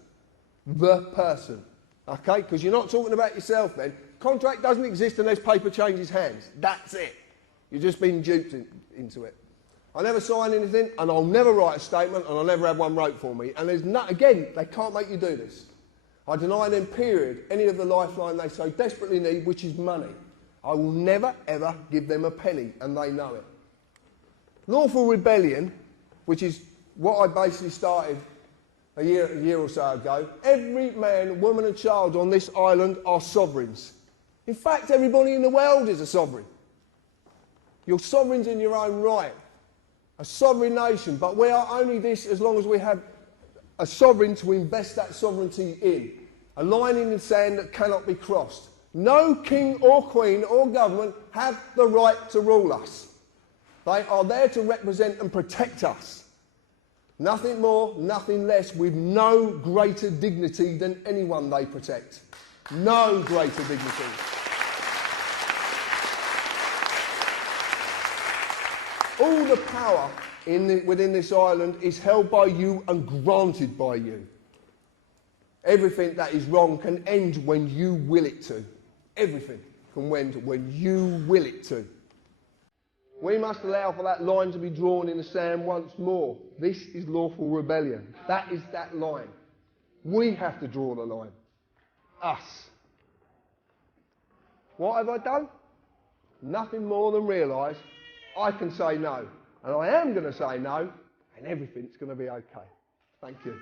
The person. Okay? Because you're not talking about yourself then. Contract doesn't exist unless paper changes hands. That's it. You've just been duped into it. I never sign anything, and I'll never write a statement, and I'll never have one wrote for me. And there's again, they can't make you do this. I deny them, period, any of the lifeline they so desperately need, which is money. I will never, ever give them a penny, and they know it. Lawful rebellion, which is what I basically started a year or so ago. Every man, woman and child on this island are sovereigns. In fact, everybody in the world is a sovereign. You're sovereigns in your own right. A sovereign nation, but we are only this as long as we have a sovereign to invest that sovereignty in. A line in the sand that cannot be crossed. No king or queen or government have the right to rule us. They are there to represent and protect us. Nothing more, nothing less, with no greater dignity than anyone they protect. No greater dignity. All the power within this island is held by you and granted by you. Everything that is wrong can end when you will it to. Everything can end when you will it to. We must allow for that line to be drawn in the sand once more. This is lawful rebellion. That is that line. We have to draw the line. Us. What have I done? Nothing more than realise I can say no. And I am going to say no, and everything's going to be okay. Thank you.